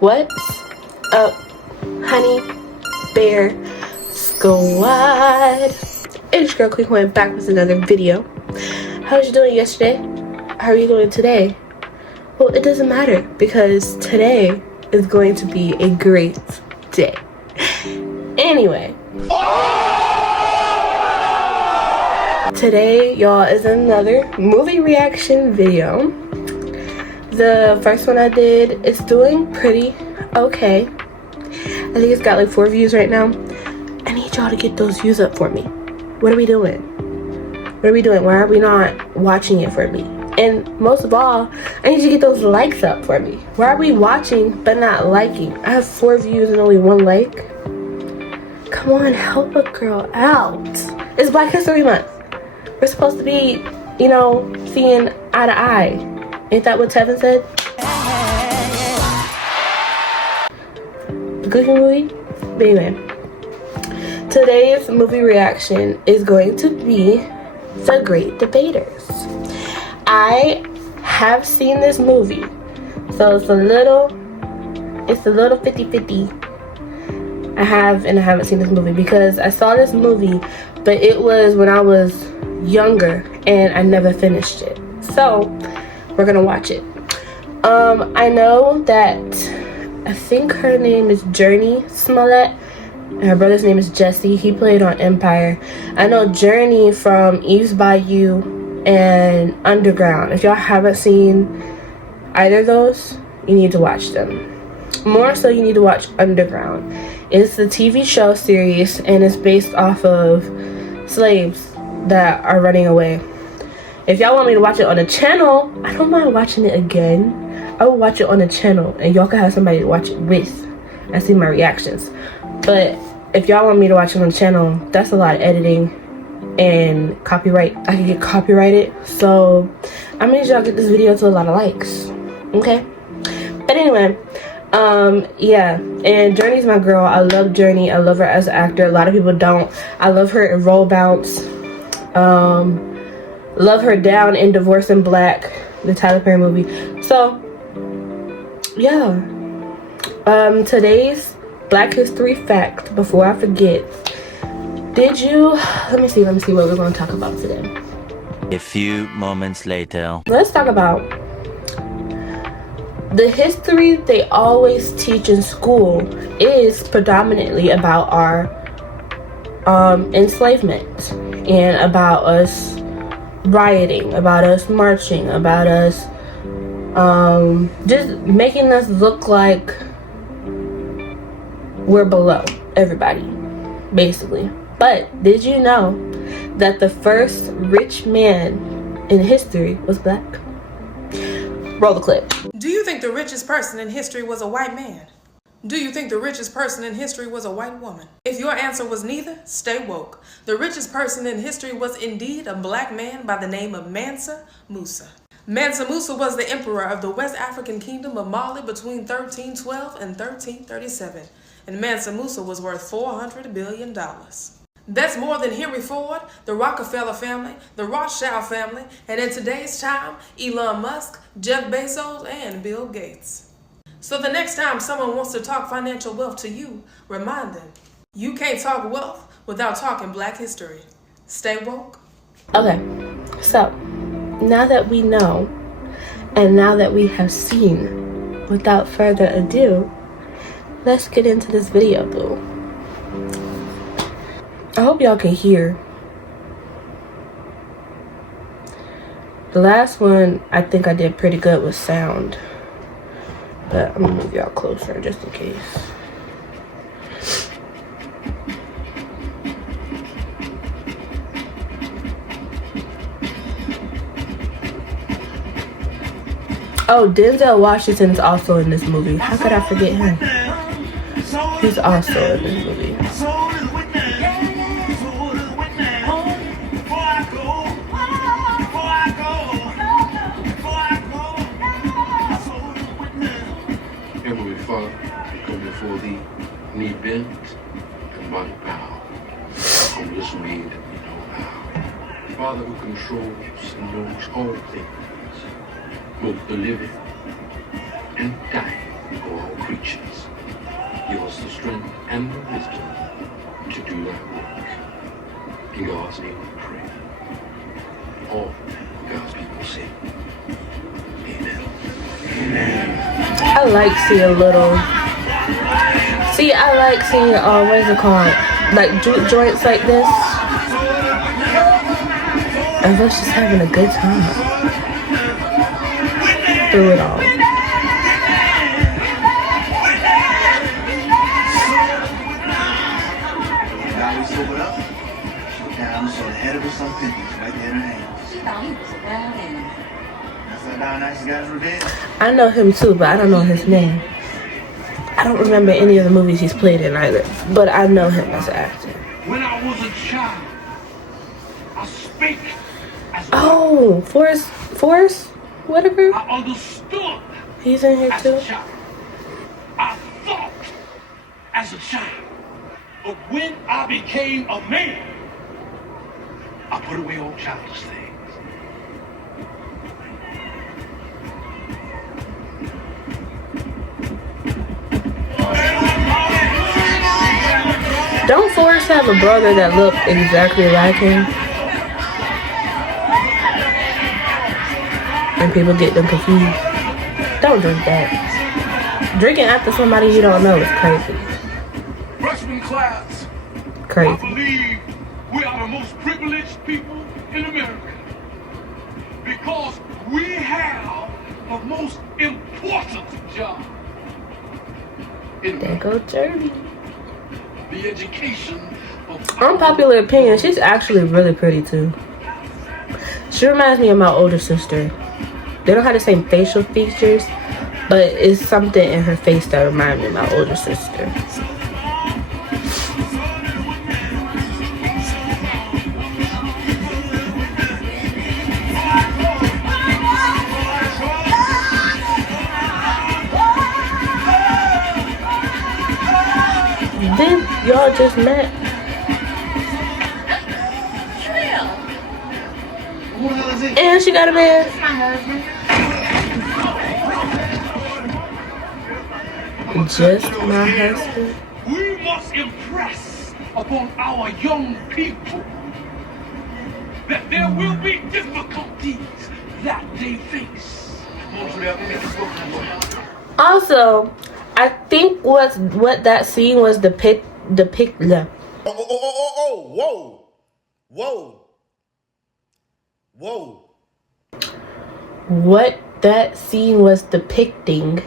What's up, honey bear squad? It's your girl Queen Coin back with another video. How was you doing yesterday? How are you doing today? Well, it doesn't matter because today is going to be a great day. Anyway, today, y'all, is another movie reaction video. The first one I did is doing pretty okay. I think it's got like 4 views right now. I need y'all to get those views up for me. What are we doing? What are we doing? Why are we not watching it for me? And most of all, I need you to get those likes up for me. Why are we watching but not liking? I have 4 views and only 1 like. Come on, help a girl out. It's Black History Month. We're supposed to be, you know, seeing eye to eye. Ain't that what Tevin said? The cooking movie? But anyway, today's movie reaction is going to be The Great Debaters. I have seen this movie, so it's a little 50-50. I have and I haven't seen this movie because I saw this movie, but it was when I was younger and I never finished it. So we're gonna watch it. I know that I think her name is Journey Smollett and her brother's name is Jesse. He played on Empire. I know Journey from Eve's Bayou and Underground. If y'all haven't seen either of those, you need to watch them. More so, you need to watch Underground. It's the TV show series and it's based off of slaves that are running away. If y'all want me to watch it on a channel, I don't mind watching it again. I will watch it on a channel and y'all can have somebody to watch it with and see my reactions. But if y'all want me to watch it on the channel, that's a lot of editing and copyright. I can get copyrighted. So I made y'all get this video to a lot of likes. Okay? But anyway, yeah, and Journey's my girl. I love Journey. I love her as an actor. A lot of people don't. I love her in Roll Bounce. Love her down in Divorce in Black, the Tyler Perry movie. So yeah, today's Black History fact, before I forget, did you let me see what we're going to talk about today. A few moments later, let's talk about the history they always teach in school is predominantly about our enslavement and about us rioting, about us marching, about us just making us look like we're below everybody, basically. But did you know that the first rich man in history was black? Roll the clip. Do you think the richest person in history was a white man? Do you think the richest person in history was a white woman? If your answer was neither, stay woke. The richest person in history was indeed a black man by the name of Mansa Musa. Mansa Musa was the emperor of the West African kingdom of Mali between 1312 and 1337. And Mansa Musa was worth $400 billion. That's more than Henry Ford, the Rockefeller family, the Rothschild family, and in today's time, Elon Musk, Jeff Bezos, and Bill Gates. So the next time someone wants to talk financial wealth to you, remind them, you can't talk wealth without talking Black history. Stay woke. Okay, so now that we know, and now that we have seen, without further ado, let's get into this video, boo. I hope y'all can hear. The last one, I think I did pretty good with sound. But I'm gonna move y'all closer just in case. Oh, Denzel Washington's also in this movie. How could I forget him? He's also in this movie. Before thee, knee bent and body bowed. Humblest me that we know how. Father who controls and knows all things, both the living and dying, go all creatures. Give us the strength and the wisdom to do that work. In God's name we pray. All God's people say, amen. I like seeing little. See, I like seeing what is it called? Like juke joints like this. And us just having a good time through it all. Now we sobered up. She looked down and saw the head of her son Pimples right there in her hands. She thought he was a bad man. That's how down nice guy's revenge. I know him too, but I don't know his name. I don't remember any of the movies he's played in either, but I know him as an actor. When I was a child, I spake as Oh, Forrest, whatever. I understood He's in here as too. a child. I thought as a child. But when I became a man, I put away all childish things. Don't Forrest have a brother that looked exactly like him? And people get them confused. Don't drink that. Drinking after somebody you don't know is crazy. Freshman class, I Crazy. believe we are the most privileged people in America because we have the most important job in There America. go Jeremy. The education of Unpopular opinion, she's actually really pretty too. She reminds me of my older sister. They don't have the same facial features, but it's something in her face that reminds me of my older sister. Then y'all just met. Who the hell is he? And she got a man. Just my husband. we must impress upon our young people that there will be difficulties that they face. Also, I think what that scene was depict. Whoa. What that scene was depicting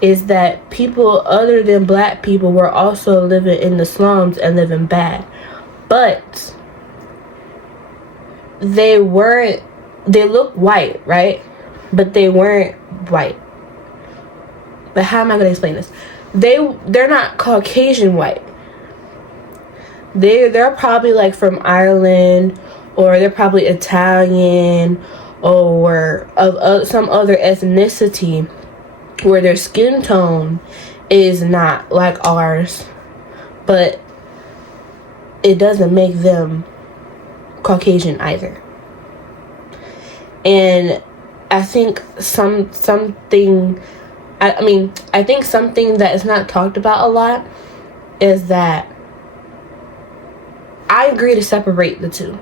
is that people other than black people were also living in the slums and living bad. But they looked white, right? But they weren't white. But how am I going to explain this? They're not Caucasian white. They're probably like from Ireland, or they're probably Italian, or of some other ethnicity where their skin tone is not like ours, but it doesn't make them Caucasian either. And I think I think something that is not talked about a lot is that I agree to separate the two.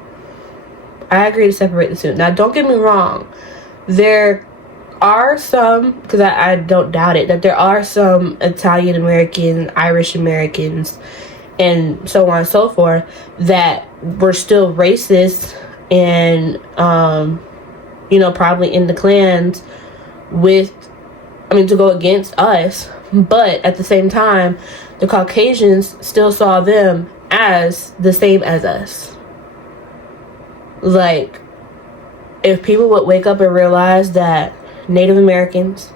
Now, don't get me wrong. There are some, because I don't doubt it, that there are some Italian American, Irish Americans, and so on and so forth that were still racist and, probably in the clans to go against us. But at the same time, the Caucasians still saw them as the same as us. Like, if people would wake up and realize that Native Americans,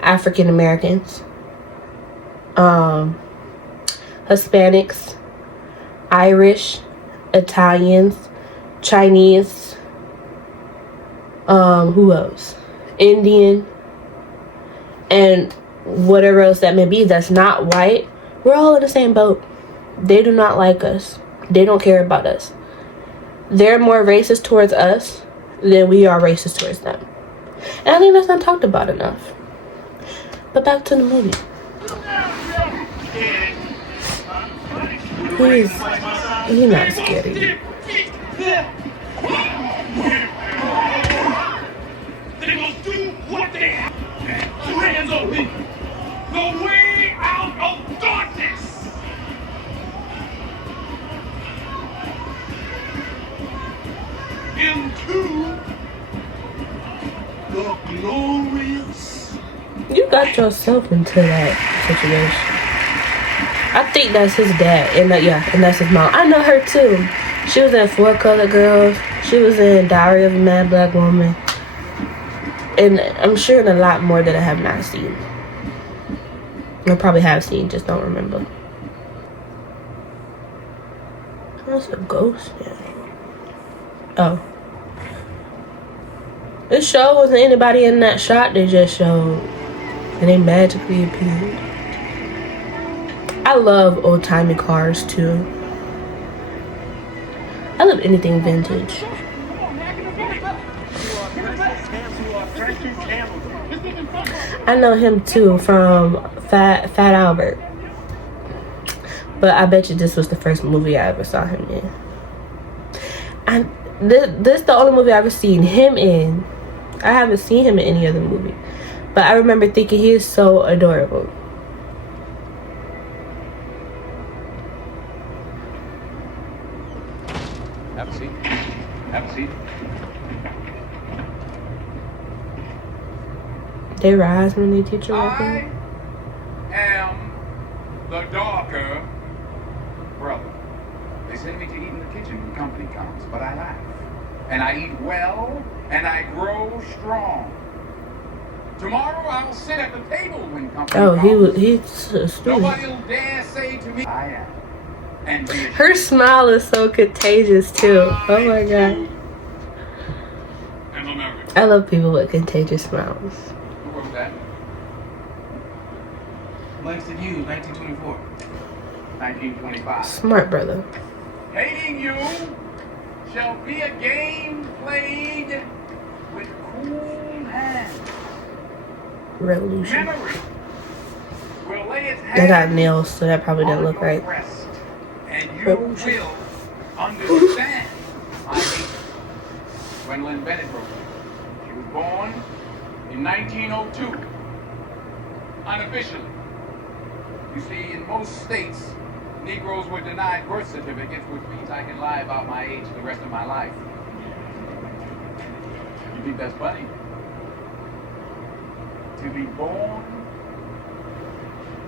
African Americans, Hispanics, Irish, Italians, Chinese, who else? Indian, and whatever else that may be that's not white, we're all in the same boat. They do not like us. They don't care about us. They're more racist towards us than we are racist towards them. And I think that's not talked about enough. But back to the movie. He's not scared of you. They will do what they have. Two hands on me. The way out of darkness. Into the glorious. You got yourself into that situation. I think that's his dad, and that's his mom. I know her too. She was in 4 Colored Girls. She was in Diary of a Mad Black Woman. And I'm sure in a lot more that I have not seen. I probably have seen, just don't remember. That's a ghost, yeah. Oh. This show wasn't anybody in that shot, they just showed. And they magically appeared. I love old-timey cars too. I love anything vintage. I know him too from Fat Albert. But I bet you this was the first movie I ever saw him in. And this is the only movie I've ever seen him in. I haven't seen him in any other movie. But I remember thinking he is so adorable. Have a seat. Have a seat. They rise when they teach you I am the darker brother. They send me to eat in the kitchen when company comes, but I laugh. And I eat well, and I grow strong. Tomorrow I'll sit at the table when company comes. He's a student. Nobody'll dare say to me, I am. And Her smile is so contagious too. Oh my god. I'm American. I love people with contagious smiles. Who wrote that? Langston Hughes, 1924. 1925. Smart brother. Hating you shall be a game played with cool hands. Revolution. Memory will lay its They got hand nails, so that probably didn't on look your right. breast, and you Revolution. will understand my hate. Gwendolyn Bennett wrote it. She was born in 1902. Unofficially. You see, in most states, Negroes were denied birth certificates, which means I can lie about my age the rest of my life. You think that's funny? To be born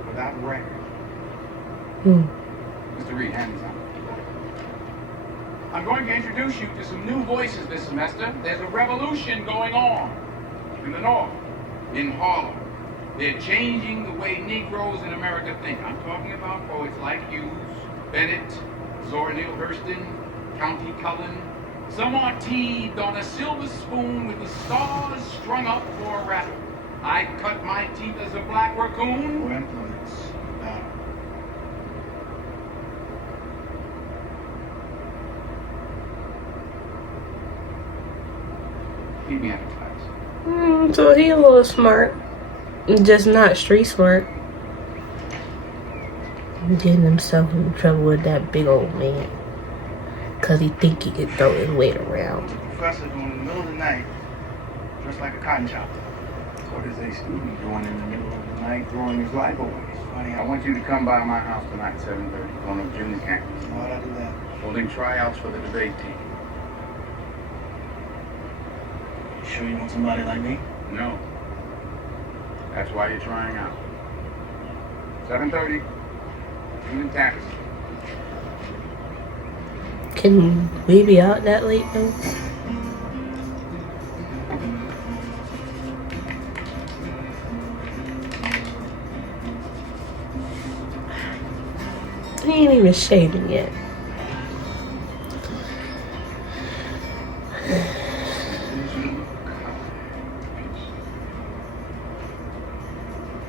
without record. Mr. Reed, hand me something. I'm going to introduce you to some new voices this semester. There's a revolution going on in the North, in Harlem. They're changing the way Negroes in America think. I'm talking about poets like Hughes, Bennett, Zora Neale Hurston, Countee Cullen. Some are teethed on a silver spoon with the stars strung up for a rattle. I cut my teeth as a black raccoon. Keep me out of class. So he a little smart. Just not street smart. Getting himself in trouble with that big old man. Cause he think he could throw his weight around. Professor doing in the middle of the night, dressed like a cotton chopper. What is a student doing in the middle of the night throwing his life away? Funny I how want you to come by my house tonight at 7:30 on the junior campus. why'd I do that? Holding tryouts for the debate team. You sure you want somebody like me? No. That's why you're trying out. 7:30. Junior campus. Can we be out that late though? He ain't even shaving yet.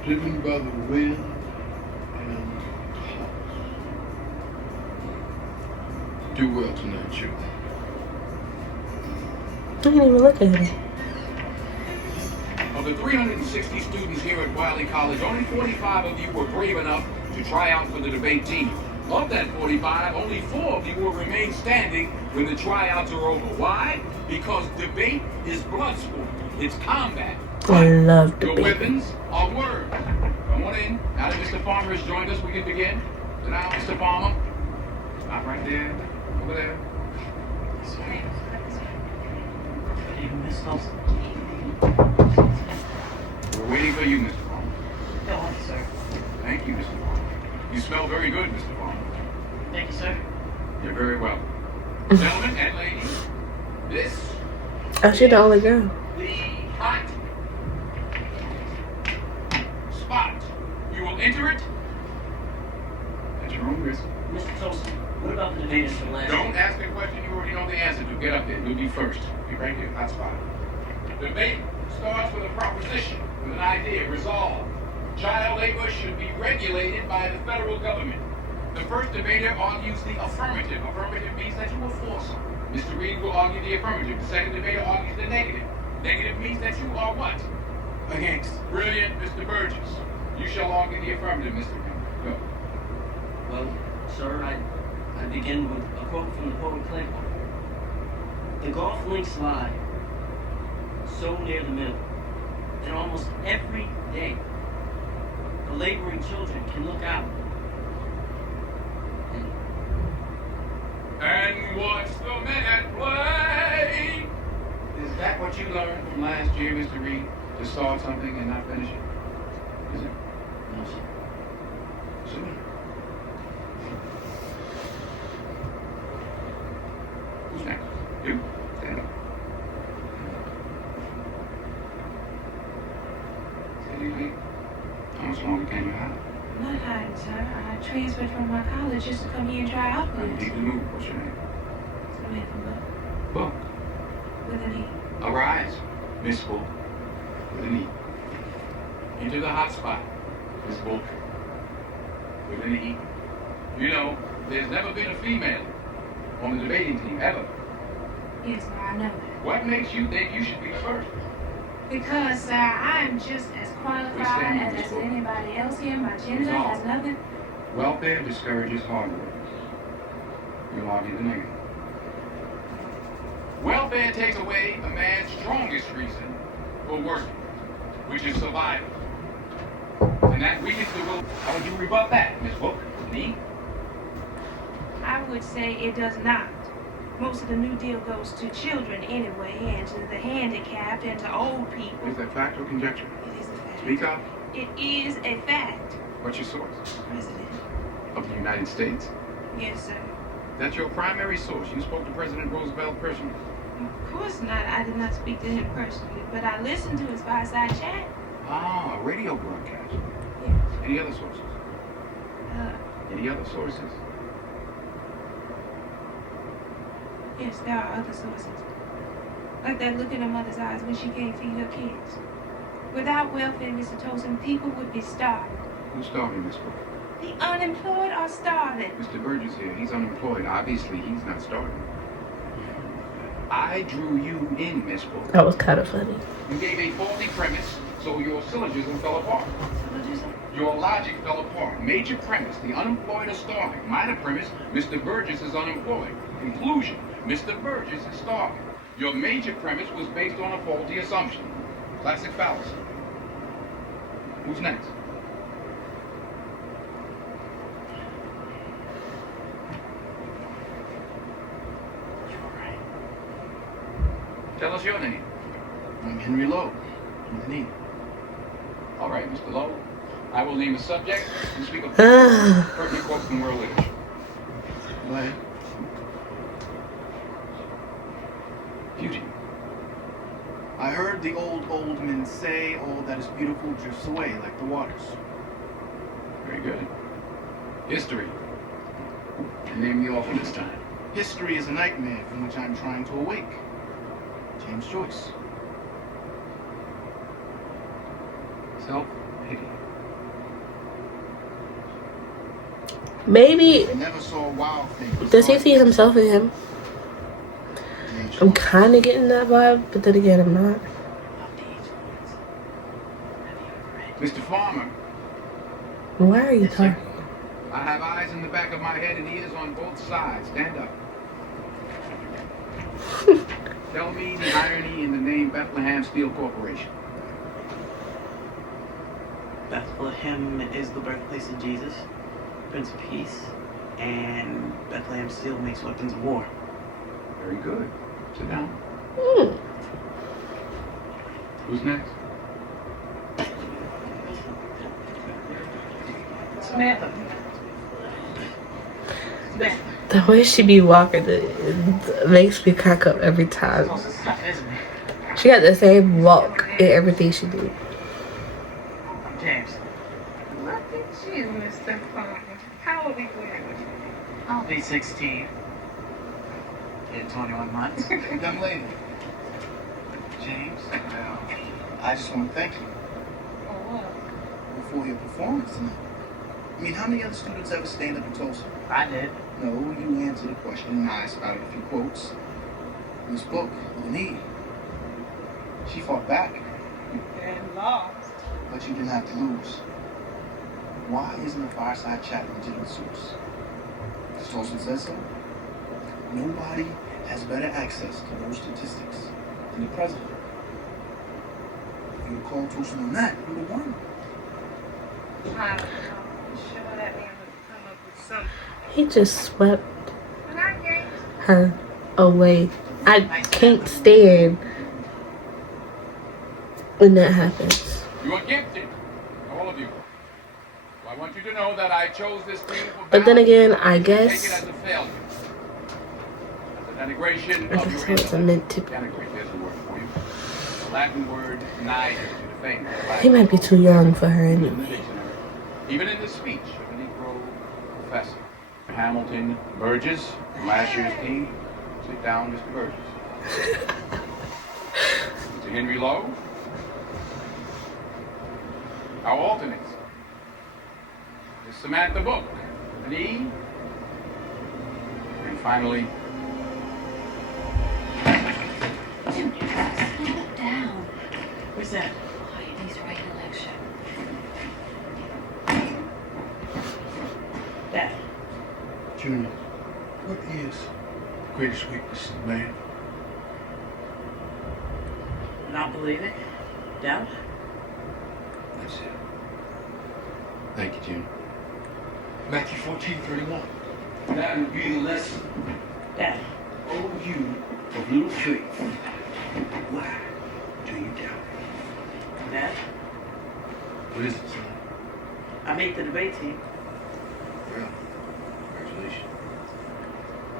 Driven by the wind and tossed. Do well tonight, Joe. I didn't even look at him. Of the 360 students here at Wiley College, only 45 of you were brave enough to try out for the debate team. Of that 45, only 4 of you will remain standing when the tryouts are over. Why? Because debate is blood sport. It's combat. I love Your debate. weapons are words. Come on in. Now that Mr. Farmer has joined us, we can begin. So now, Mr. Farmer, stop right there, over there. We're waiting for you, Mr. Farmer. Go on, sir. Thank you, Mr. Farmer. You smell very good, Mr. Farmer. Thank you, sir. You're very welcome. Gentlemen and ladies, this Oh, she the only girl. the hot spot. You will enter it at your own risk. Mr. Tosin, what about the debaters from last Don't ask a question you already know the answer to. Get up there. You'll be first. Be right here. Hot spot. Debate starts with a proposition, with an idea. Resolve. Child labor should be regulated by the federal government. The first debater argues the affirmative. Affirmative means that you will force them. Mr. Reed will argue the affirmative. The second debater argues the negative. Negative means that you are what? Against. Brilliant, Mr. Burgess. You shall argue the affirmative, Mr. Reed. Go. Well, sir, I begin with a quote from the poet Claypool. The golf links lie so near the middle that almost every day the laboring children can look out. And watch the men play. Is that what you learned from last year, Mr. Reed? To start something and not finish it? Is it? No, sir. Sure. Who's next? You. Stand up. Steady, Lee. How much longer can you hide? Not hiding, sir. I transferred from my college just to come here and try out for You this. need to move. What's your name? Samantha Book. Buck, with an E. Arise, Miss Book. With an E. Into the hot spot, Miss Book. With an E. You know, there's never been a female on the debating team, ever. Yes, sir, I know that. What makes you think you should be first? Because, sir, I am just as qualified as Miss Book. anybody else here. My gender Resolve. has nothing. Welfare discourages hard work. You'll argue the negative. Welfare takes away a man's strongest reason for working, which is survival. And that weakens the will. How would you rebut that, Miss Book? Me? I would say it does not. Most of the New Deal goes to children anyway, and to the handicapped, and to old people. Is that fact or conjecture? It is a fact. Speak up. It is a fact. What's your source? President. Of the United States. Yes, sir. That's your primary source. You spoke to President Roosevelt personally. Of course not. I did not speak to him personally, but I listened to his fireside chat. Ah, a radio broadcast. Yes. Any other sources? Any other sources? Yes, there are other sources. Like that look in a mother's eyes when she can't feed her kids. Without welfare, Mr. Tosin, people would be starving. Who's starving, Miss Book? The unemployed are starving. Mr. Burgess here. He's unemployed. Obviously, he's not starving. I drew you in, Miss Book. That was kind of funny. You gave a faulty premise, so your syllogism fell apart. What did you say? Your logic fell apart. Major premise, the unemployed are starving. Minor premise, Mr. Burgess is unemployed. Conclusion, Mr. Burgess is starving. Your major premise was based on a faulty assumption. Classic fallacy. Who's next? Tell us your name. I'm Henry Lowe. With an E. All right, Mr. Lowe. I will name a subject and speak of pertinent quotes from world literature. Go ahead. Future. I heard the old men say all that is beautiful drifts away like the waters. Very good. History. And name the author this time. History is a nightmare from which I'm trying to awake. James Joyce. Self-pity. Maybe. I never saw wild things. Does he see himself in him? James I'm Joyce. kind of getting that vibe, but then again, I'm not. Mr. Farmer. Why are you talking? I have eyes in the back of my head and ears on both sides. Stand up. Tell me the irony in the name Bethlehem Steel Corporation. Bethlehem is the birthplace of Jesus, Prince of Peace, and Bethlehem Steel makes weapons of war. Very good. Sit down. Mm. Who's next? Samantha. The way she be walking it makes me crack up every time. She got the same walk in everything she do. James. Look at you, Mr. Farmer. How old are you? I'll be 16 in 21 months. Young lady. James, I just want to thank you Oh, what? for your performance tonight. I mean, how many other students ever stand up and toast? I did. No, you answered the question and I spouted a few quotes. This book, Lenny, she fought back, And lost. but you didn't have to lose. Why isn't a fireside chat legitimate source? As Tolson says so. Nobody has better access to those statistics than the president. If you would call Tolson on that, you would have won. I don't know. I'm sure that man would come up with something. He just swept But I gave her away. I can't stand when that happens. You are gifted, all of you. So I want you to know that I chose this team for But then balance. again, I Take it guess as a failure. As a denigration I of guess your it wasn't meant to be. Denigrate, there's a word for you. The Latin word nigh to the thing. He might be too young for her In the anyway. dictionary. Even in the speech of a Negro professor. Hamilton Burgess, from last year's team. Sit down, Mr. Burgess. Mr. Henry Lowe. Our alternates. Miss Samantha Book, an E. And finally, Junior, slow it down. Where's that? He's writing a lecture. Dad. Junior, what is the greatest weakness of man? Not believing? Doubt? That's it. Thank you, Junior. Matthew 14:31. That would be the lesson. Dad. Oh, you of little faith. Why do you doubt? Dad. What is it, son? I made the debate team. Well, congratulations.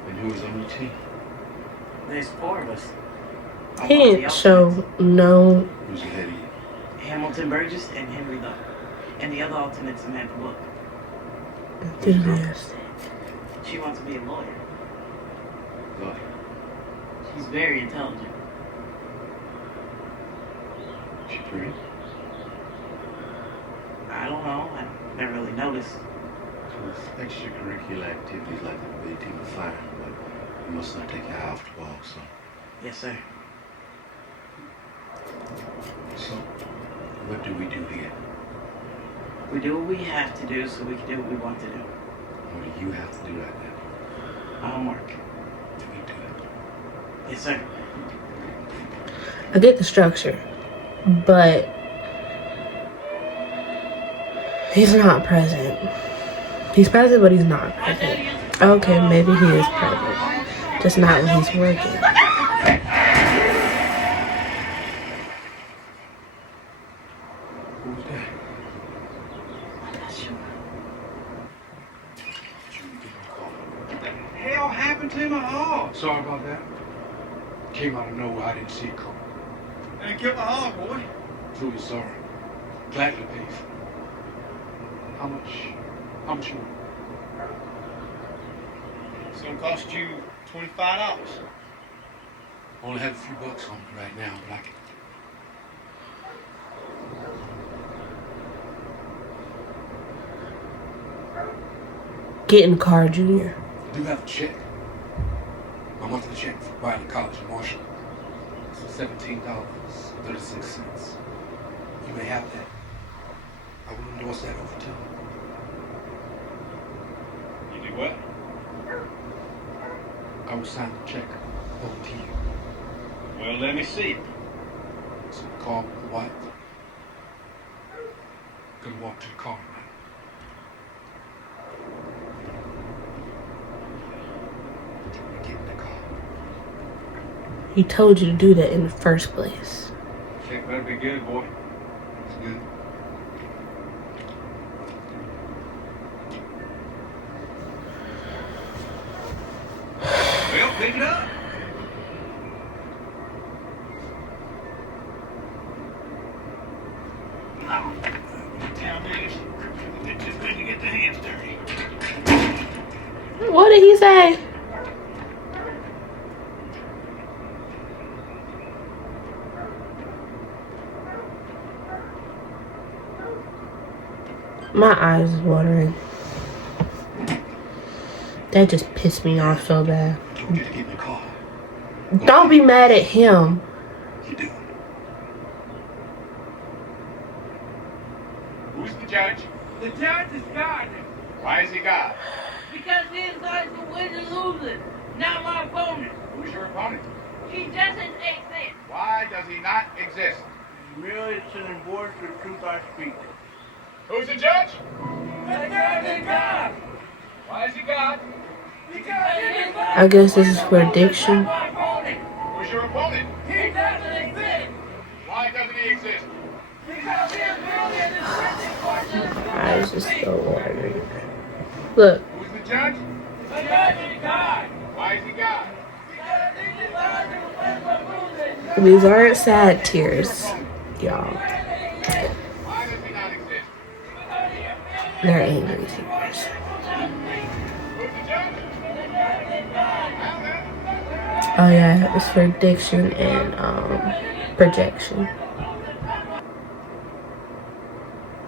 And who is on your team? There's 4 of us. I'm He one of the didn't show alternates. no Who's ahead of you? Hamilton Burgess and Henry Lowe. And the other alternate, Samantha Book. enthusiastic. She wants to be a lawyer. Lawyer. She's very intelligent. She pretty? I don't know. I never really noticed. So with extracurricular activities like the debate team are fine, but you must not take your eye off the ball, so. Yes, sir. So, what do we do here? We do what we have to do so we can do what we want to do. What do you have to do right now? Our homework. Do we do it? Yes, sir. I get the structure, but he's not present. He's present, but he's not present. Okay, maybe he is present, just not when he's working. Who's that? I'm not sure. Junior, give me a call. what the hell happened to him at all? Sorry about that. Came out of nowhere, I didn't see it coming. And killed the hog, boy. Truly sorry. Glad to pay for it. How much you want? It's gonna cost you $25. Only have a few bucks on me right now, but I can. Get in the car, Junior. I do have a check. My monthly check for Wiley College in Marshall. It's $17.36. You may have that. I will endorse that over to you. You do what? I will sign the check over to you. Well, let me see it. So call the wife. Gonna walk to the car now. Get in the car. He told you to do that in the first place. Check better be good, boy. It's good. Well, pick it up. Now, down there, just ready to get the hands dirty. What did he say? My eyes is watering. That just pissed me off so bad. Told you to get in the car. Don't be mad at him. You do. Who's the judge? The judge is God. Why is he God? Because he decides to win and lose it. Not my opponent. Who's your opponent? He doesn't exist. Why does he not exist? Merely to enforce the truth I speak. Who's the judge? The judge is God. Why is he God? Because he is I guess this is for addiction. my opponent. Who's your opponent? He doesn't exist. Why doesn't he exist? Because he is merely a description for just My eyes is so watering. Look, Who's the judge? the judge is God. Why is he God? Because he decides to win or lose it. these aren't sad tears, y'all. Why does he not exist? They're angry tears. Who's the judge? Well, then, Oh yeah, it's for addiction and projection.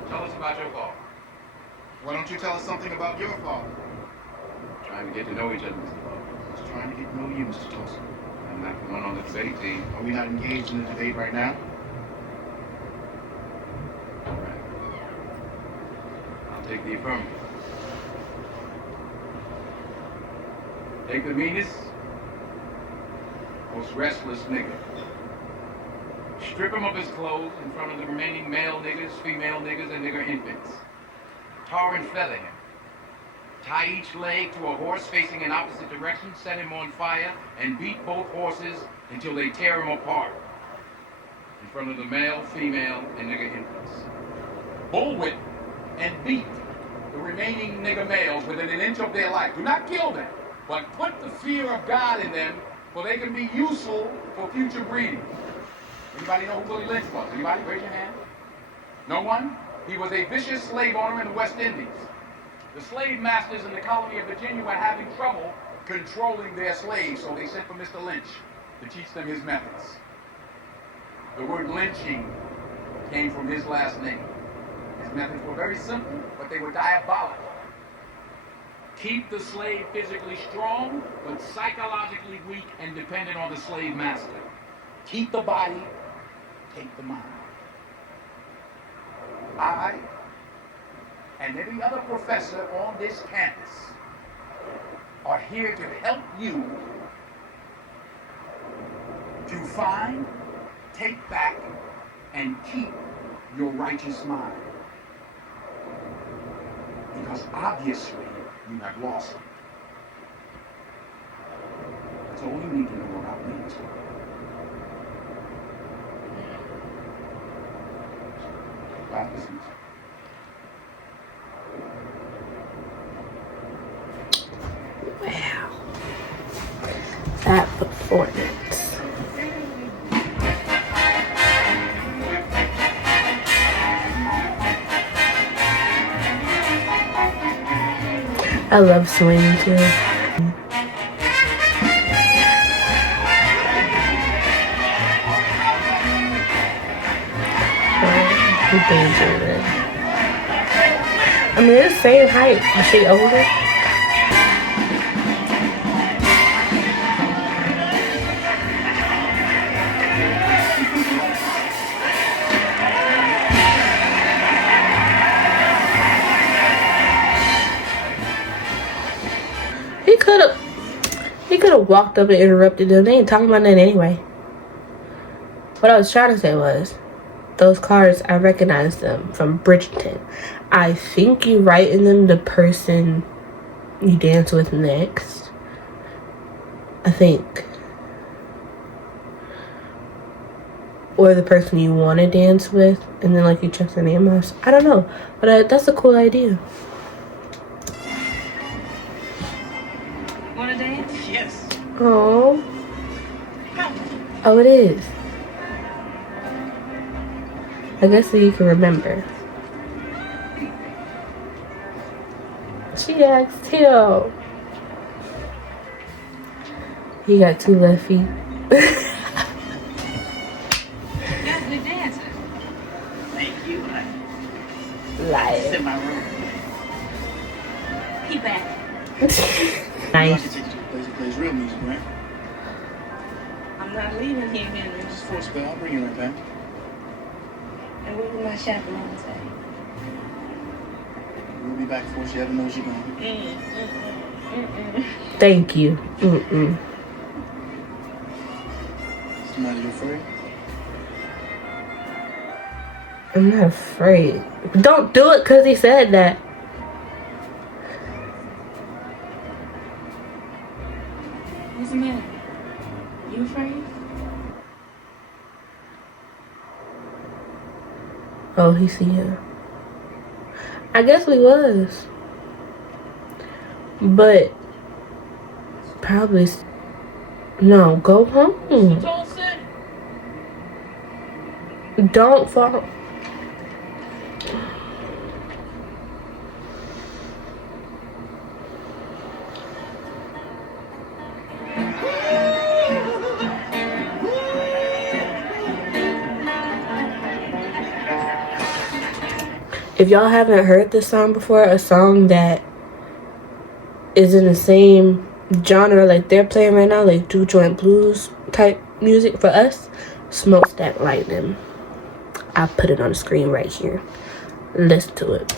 tell us about your father. Why don't you tell us something about your father? Trying to get to know each other, Mr. Bob. Just trying to get to know you, Mr. Tosin. I'm not the one on the debate team. Are we not engaged in a debate right now? All right. I'll take the affirmative. Take the meanest, most restless nigga. Strip him of his clothes in front of the remaining male niggas, female niggas, and nigger infants. Tar and feather him. Tie each leg to a horse facing in opposite direction, set him on fire, and beat both horses until they tear him apart. In front of the male, female, and nigger infants. Bullwhip and beat the remaining nigger males within an inch of their life. Do not kill them, but put the fear of God in them so they can be useful for future breeding. Anybody know who Willie Lynch was? Anybody? Raise your hand. No one? He was a vicious slave owner in the West Indies. The slave masters in the colony of Virginia were having trouble controlling their slaves, so they sent for Mr. Lynch to teach them his methods. The word lynching came from his last name. His methods were very simple, but they were diabolical. Keep the slave physically strong, but psychologically weak and dependent on the slave master. Keep the body, take the mind. I and every other professor on this campus are here to help you to find, take back, and keep your righteous mind. Because obviously you have lost it. That's all you need to know about me. God listens. Wow. That performance. I love swinging too. I mean, it's the same height. Is she older? could have walked up and interrupted them. They ain't talking about nothing anyway. What I was trying to say was, those cards, I recognize them from Bridgerton. I think you write in them the person you dance with next. I think. Or the person you want to dance with, and then like you check their name off. I don't know, but that's a cool idea. Wanna dance? Yes. Oh. Oh, it is. I guess so you can remember. She asked him. He got 2 left feet. You're a good dancer. Thank you. Liar. It's in my room. He back. Nice. Take you to a place that plays real music, right? I'm not leaving here, Henry. Just for a spell. I'll bring you right back. And what will my chaperone say? We'll be back before she ever knows you're gone. Thank you. Mm-mm. What's the matter? You afraid? I'm not afraid. Don't do it because he said that. What's the matter? You afraid? Oh, he see her. I guess we was. But probably no, go home. Don't fall. If y'all haven't heard this song before, a song that is in the same genre like they're playing right now, like Two Joint Blues type music for us, Smokestack Lightning. I'll put it on the screen right here. Listen to it.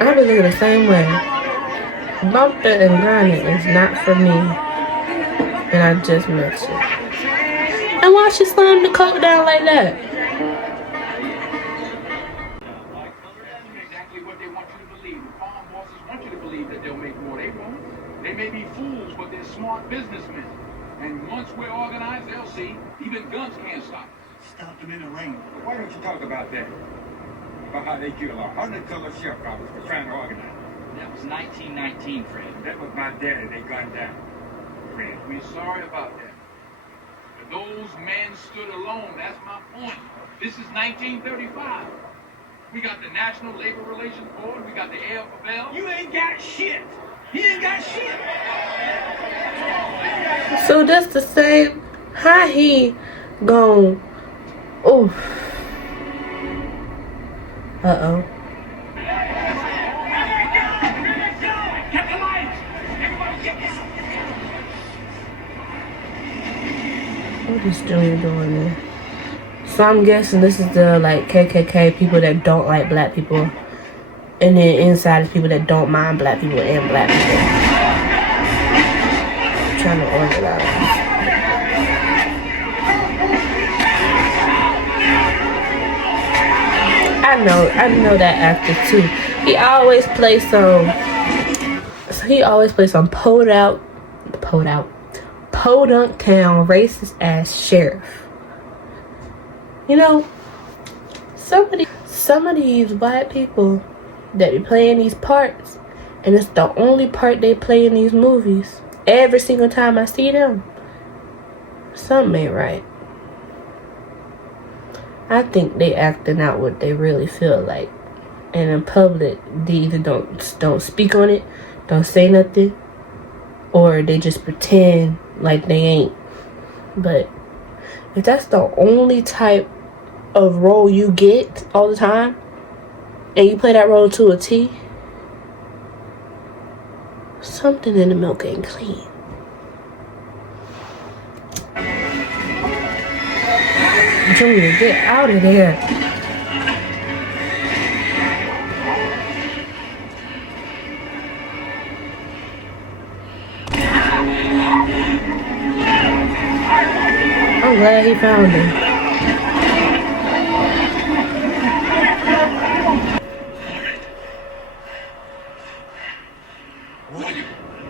I've been looking the same way. Bumping and grinding is not for me. And I just met you. And why she slam the coat down like that? Exactly what they want you to believe. The farm bosses want you to believe that they'll make more. They won't. They may be fools, but they're smart businessmen. And once we're organized, they'll see. Even guns can't stop us. Stop them in the rain. Why don't you talk about that? About how they killed our $100 sharecroppers for trying to organize. That was 1919, Fred. That was my daddy they gunned down. Fred. We're sorry about that. But those men stood alone. That's my point. This is 1935. We got the National Labor Relations Board. We got the AFL. You ain't got shit. He ain't got shit. So that's the same. How he gone? Oh. Uh-oh. What is Junior doing there? So I'm guessing this is the like KKK people that don't like black people, and then inside is people that don't mind black people and black people. I'm trying to organize. I know that actor too. He always plays some podunk town racist ass sheriff. You know, some of these white people that be playing these parts, and it's the only part they play in these movies. Every single time I see them, something ain't right. I think they acting out what they really feel like, and in public they either don't speak on it, don't say nothing, or they just pretend like they ain't. But if that's the only type of role you get all the time, and you play that role to a T, something in the milk ain't clean. Junior, get out of there. I'm glad he found her. What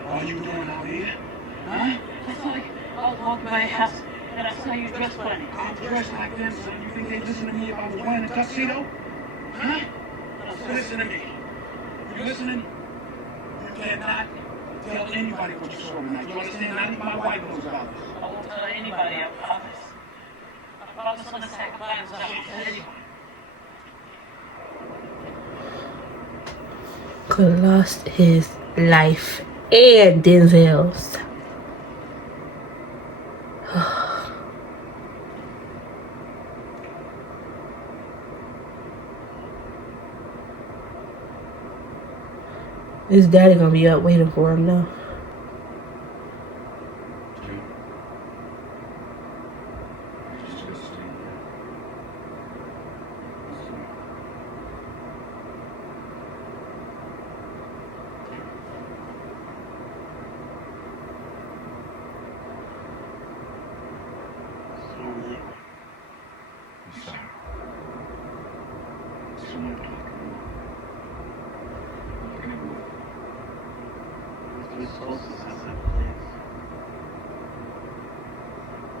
are you doing out here? Huh? I saw you. I was walking by your house, and I saw you dressed funny. I'm dressed like them, so you think they listen to me if I was wearing a tuxedo? Huh? Listen to me. You listening? You cannot tell anybody what you saw tonight. You understand? Not even my wife knows about this. I won't tell anybody, I promise. I promise on the sacrifice, I won't tell anyone. Could have lost his life and Denzel's. His daddy gonna be up waiting for him now.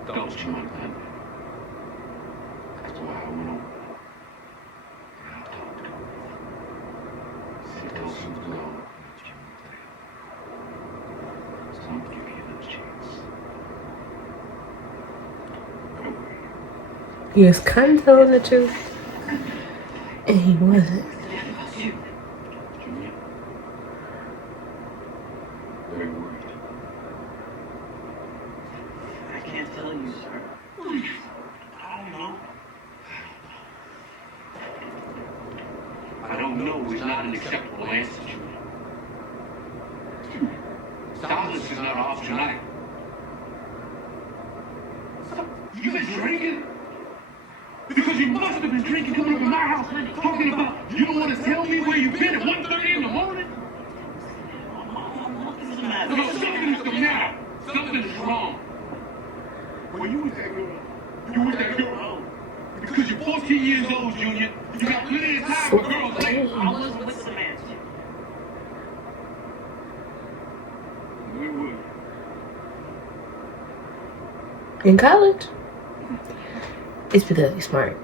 That was your mind then. That's why I went over. And I talked to her. Said tell Sue to go. It's time to give you another chance. He was kind of telling the truth, and he wasn't. Very worried. I can't tell you, sir. I don't know. I don't know is not an acceptable answer, Junior. Silence is not an option either. You been drinking? Because you must have been drinking coming up in my house talking about you don't want to tell me where you've been at 1:30 in the morning? No, something is the matter. Something is wrong. Well, you was that girl. You was that girl. Because you're 14 years old, Junior. You got plenty of time for girls like I was with the man, too. Where were you? In college? It's because he's smart.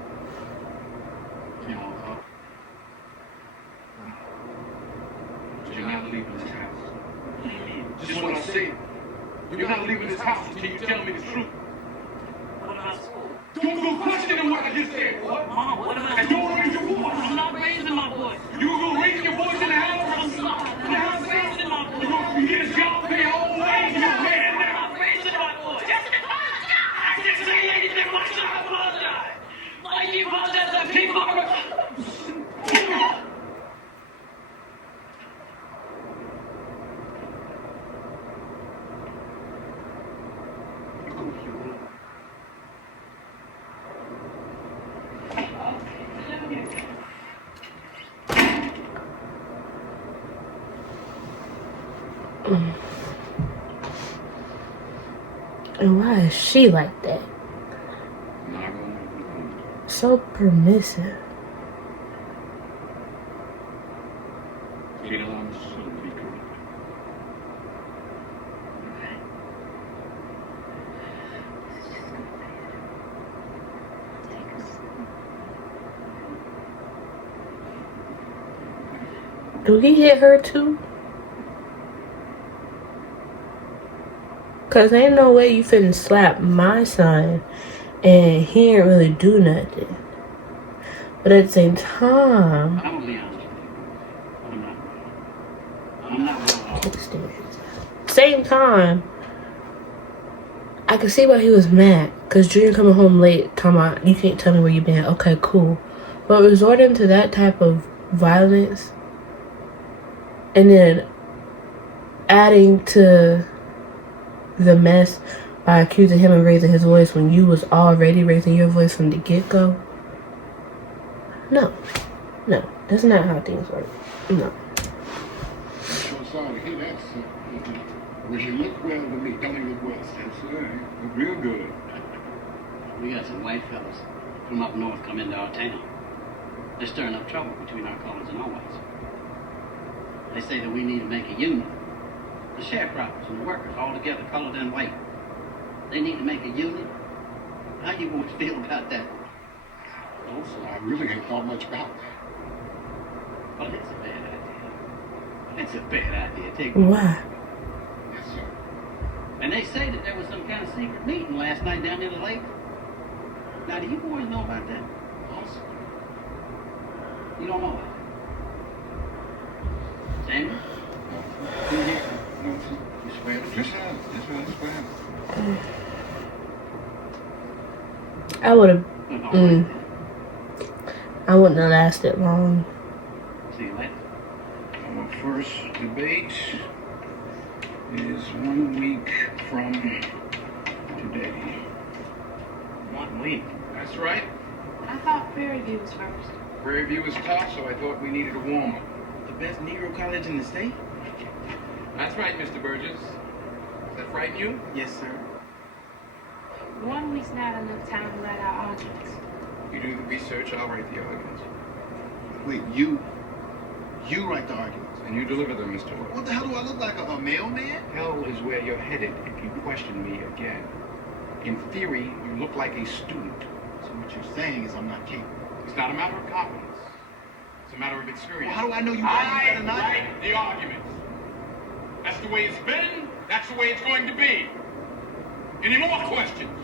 You know, you're not leaving this house. Just what I said. You're not leaving this house until you tell me the truth. What about school? Don't go questioning what I just said, boy. Mom, what about And don't raise your voice. I'm not raising my voice. You gonna raise your voice in the house? I'm not raising my voice. You get a job, pay all the way, you don't pay I'm not raising my voice. Just apologize. I didn't say anything. Why should I apologize? Why do you apologize to people? And why is she like that? So permissive. Get along with son, be correct. Do he hit her too? Cause ain't no way you finna slap my son and he ain't really do nothing. But at the same time, I'm gonna be honest with you. I'm not wrong. Same time, I can see why he was mad. Cause Junior coming home late, talking about you can't tell me where you been. Okay, cool. But resorting to that type of violence and then adding to the mess by accusing him of raising his voice when you was already raising your voice from the get-go. No, that's not how things work. No. I'm sorry to hear that, sir. Well, you look well to me. Don't you look well, sir? That's right. Look real good. We got some white fellas from up north come into our town. They're stirring up trouble between our colors and our whites. They say that we need to make a union. The sharecroppers and the workers all together, colored and white. They need to make a union. How you boys feel about that? Also, I really ain't thought much about that. Well, it's a bad idea. It's a bad idea. Take Why? Yes, sir. And they say that there was some kind of secret meeting last night down near the lake. Now, do you boys know about that? Also, You don't know about it? Samuel? You here? no, sir. You swear to Yes, this? sir. Yes, sir. Yes, sir. I would have. Right. I wouldn't have lasted long. See you later. Our first debate is 1 week from today. 1 week. That's right. I thought Prairie View was first. Prairie View was tough, so I thought we needed a warm-up. The best Negro college in the state? That's right, Mr. Burgess. Does that frighten you? Yes, sir. 1 week's not enough time to write our arguments. You do the research, I'll write the arguments. Wait, you write the arguments. And you deliver them, Mr. Wood. What the hell do I look like, a mailman? Hell is where you're headed if you question me again. In theory, you look like a student. So what you're saying is I'm not capable. It's not a matter of competence. It's a matter of experience. Well, how do I know you I better not? write the arguments. That's the way it's been. That's the way it's going to be. Any more questions?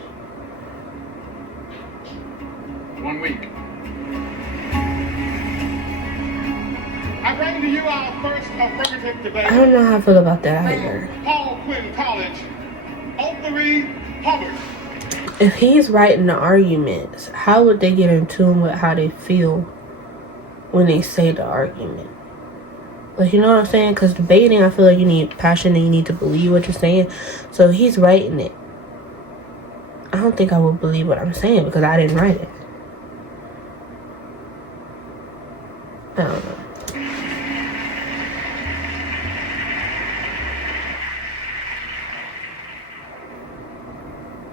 1 week. I bring to you our first affirmative debate. I don't know how I feel about that either. Paul Quinn College, Oaklery, Hubbard. If he's writing the arguments, how would they get in tune with how they feel when they say the argument? Like, you know what I'm saying? Because debating, I feel like you need passion and you need to believe what you're saying. So if he's writing it, I don't think I would believe what I'm saying because I didn't write it. I don't know.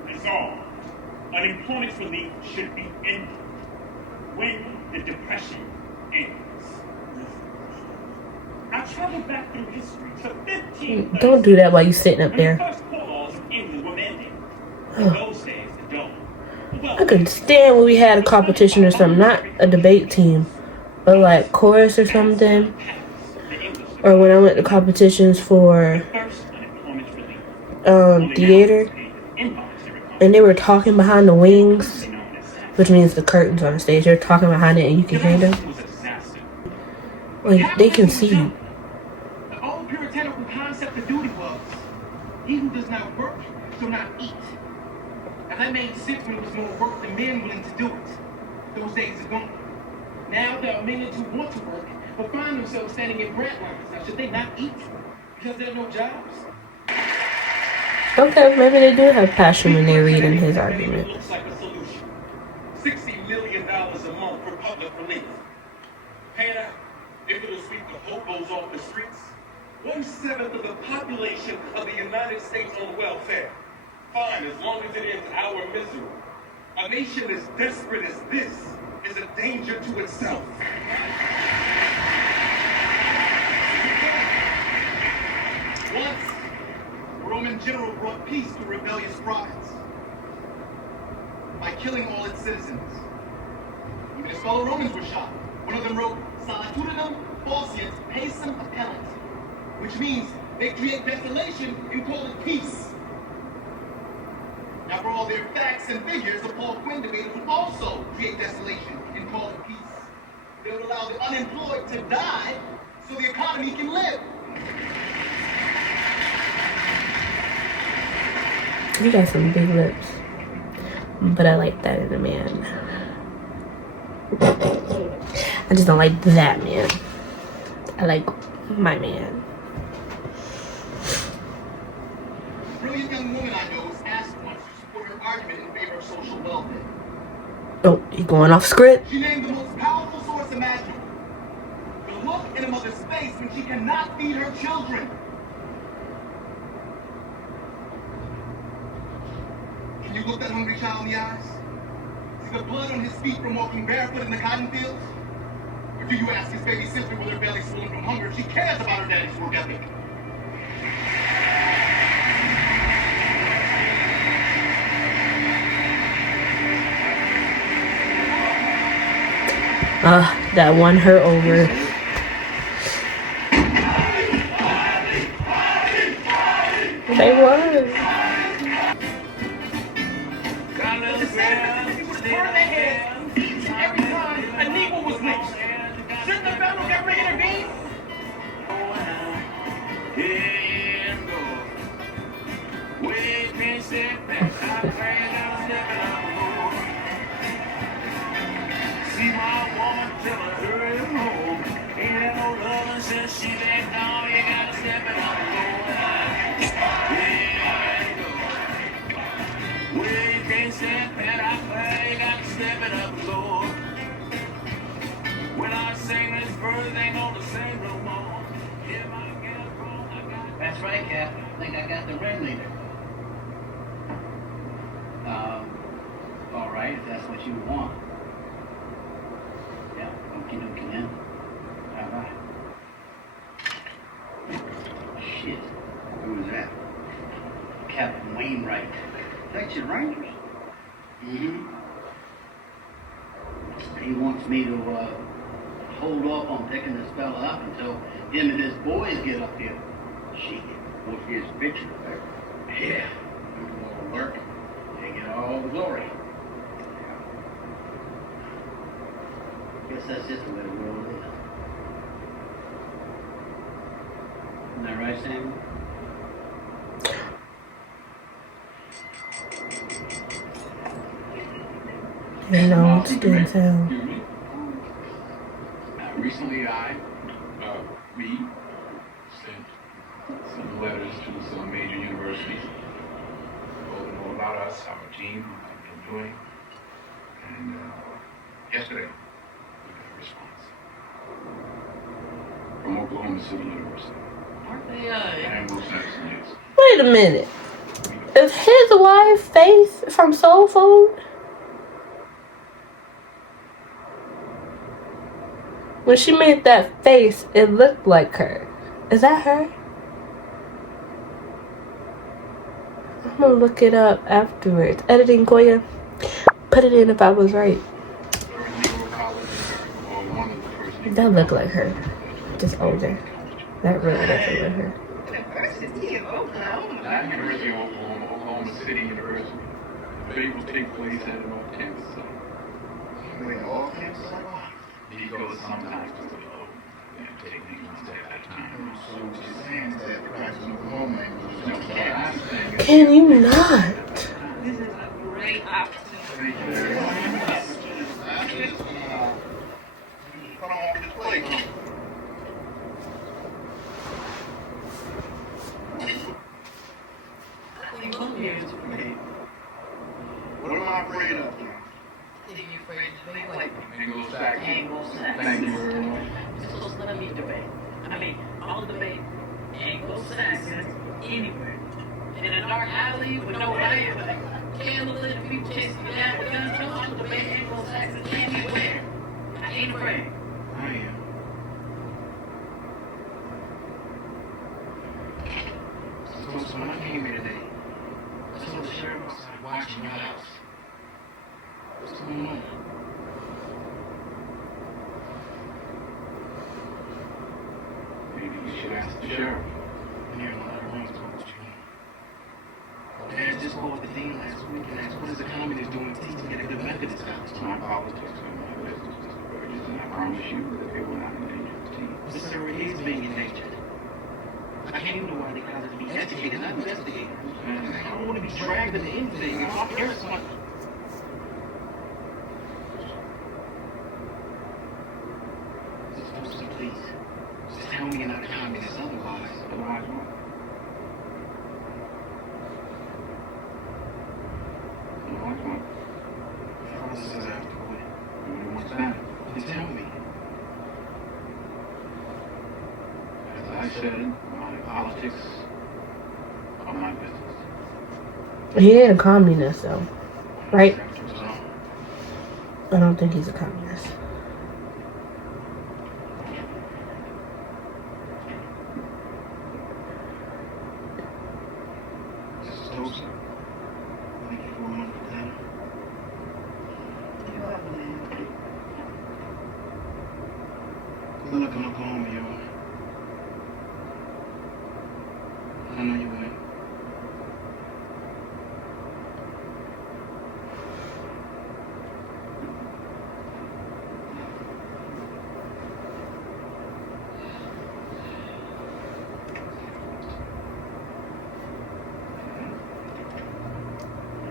That's all. Unemployment relief should be ended when the Depression ends. I traveled back through history to 15. Don't do that while you're sitting up there. The first laws of England were ended. In those days, the dome. I could stand when we had a competition or something, not a debate team, but like chorus or something. Or when I went to competitions for theater, and they were talking behind the wings, which means the curtains on the stage. They're talking behind it and you can hear them. Like, they can see you. The old puritanical concept of duty was, he who does not work shall not eat. And that made sense when it was more work than men willing to do it. Those days are gone. Now there are millions who want to work, but find themselves standing in bread lines. Now, should they not eat? Because there are no jobs? Okay, maybe they do have passion when they're reading his argument. Looks like a solution. $60 million a month for public relief. Pay it out. If it'll sweep the hobos off the streets, 1/7 of the population of the United States on welfare. Fine, as long as it ends our misery. A nation as desperate as this is a danger to itself. Once, a Roman general brought peace to rebellious province by killing all its citizens. Even his fellow Romans were shocked. One of them wrote, Solitudinem falciat pacem appellant, which means they create desolation and call it peace. Now, for all their facts and figures, the Paul Quinn debaters would also create desolation and call it peace. They would allow the unemployed to die so the economy can live. You got some big lips, but I like that in a man. I just don't like that man. I like my man. Brilliant young woman I know was asked once to support her argument in favor of social welfare. Oh, he going off script? She named the most powerful source imaginable. The look in a mother's face when she cannot feed her children. Can you look that hungry child in the eyes? Is the blood on his feet from walking barefoot in the cotton fields? Or do you ask his baby sister with her belly swollen from hunger if she cares about her daddy's work ethic? That won her over. They were. Every time a Negro was lynched, shouldn't the federal government intervene? See my woman, tell her hurry home. Ain't had no loving since she left down. You gotta step it up, Lord. Well, you can't step that I play. You gotta step it up, Lord. When I sing this verse, ain't gonna sing no more. If I get it wrong, I got. That's right, Cap. I think I got the ringleader. All right, if that's what you want. Yeah, okie dokie then. All right. Shit. Who was that? Captain Wainwright. That's your Rangers? Mm-hmm. He wants me to hold off on picking this fella up until him and his boys get up here. Shit. What's his picture there? Yeah. Do all the work. They get all the glory. Guess that's just the way the world is. Isn't that right, Sam? No, it's doing sound. Recently, we sent some letters to some major universities, told them all about us, our team, what we've been doing, and yesterday we got a response from Oklahoma City University. Aren't they, Anglo-Saxon, yes. Wait a minute. Is his wife Faith from Soul Food? When she made that face, it looked like her. Is that her? I'm gonna look it up afterwards. Editing Goya, put it in if I was right. That looked like her, just older. That really doesn't look her. University of Oklahoma City University. The debate will take place at an off-campus site. Wait, all campuses are locked? He goes sometimes to the low and take things one step at a time. So what you're saying is that the practice in Oklahoma ain't No, what I'm saying is... Can you not? This is a great opportunity. Come on, just play. What am I afraid of? Anglo-Saxon. Thank you very much. So let me debate. I mean, I'll debate Anglo-Saxons anywhere. In a dark alley with no light, with a candlelit, people chasing you down with guns, I'll debate Anglo-Saxons anywhere. I ain't afraid. I am. So when I came here today, I saw the sheriff outside watching your house. What's going on? Maybe you should ask the sheriff. And here's my letter rings about what you want. Dad just called the dean last week and asked what is the communist doing to teach to get a good Methodist college? My politics and my business diverges, and I promise you that they will not endanger the team. This area is being endangered. I came to why they college to be educated, not investigated. I don't want to be dragged into anything. My parents want... Please, just tell me you're not a communist otherwise. Otherwise what? Otherwise what? My father says I have to quit. What's that? Then tell me. As I said, my politics are my business. He ain't a communist though, right? I don't think he's a communist. Mrs. Tosin, thank you for a wonderful dinner. You're welcome, man. You're not gonna go home with you. I know you ain't.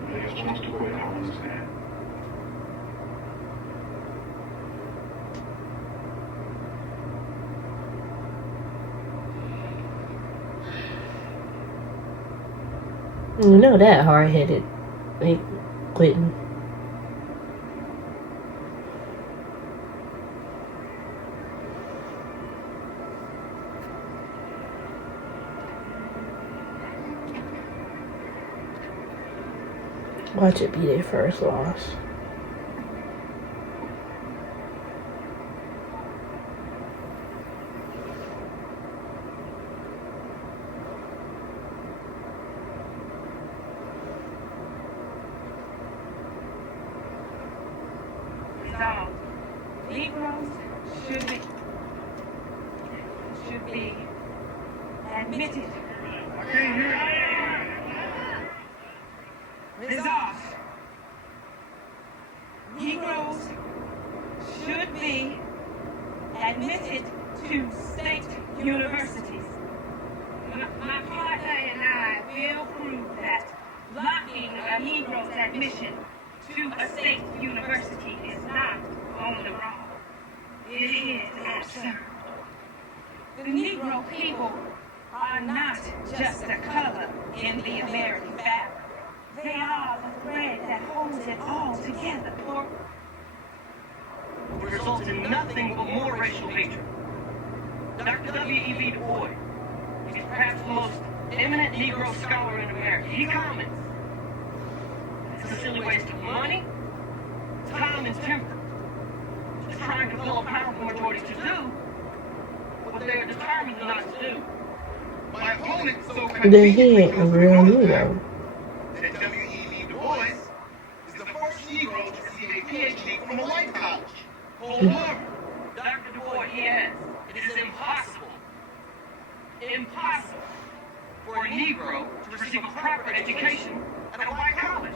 Everybody else wants to quit, I understand. You know that hard-headed ain't quitting. Watch it be their first loss. Resolved. Negroes should be admitted. I can't hear you. Resolved. Negroes should be admitted to state universities. My partner and I will prove that blocking a Negro's admission to a state university is not only wrong. It is absurd. The Negro people are not just a color in the American fabric. They are the thread that holds it all together. Would result in nothing but more racial hatred. Dr. W.E.B. Du Bois is perhaps the most eminent Negro scholar in America. He comments, it's a silly waste of money, time, and temper, just trying to fill a powerful majority to do what they are determined not to do. My opponent so Then he ain't a real Negro. that W.E.B. Du Bois is the first Negro to receive a PhD from a white college called Harvard. Dr. Du Bois, yes, it is impossible for a Negro to receive a proper education at a white college.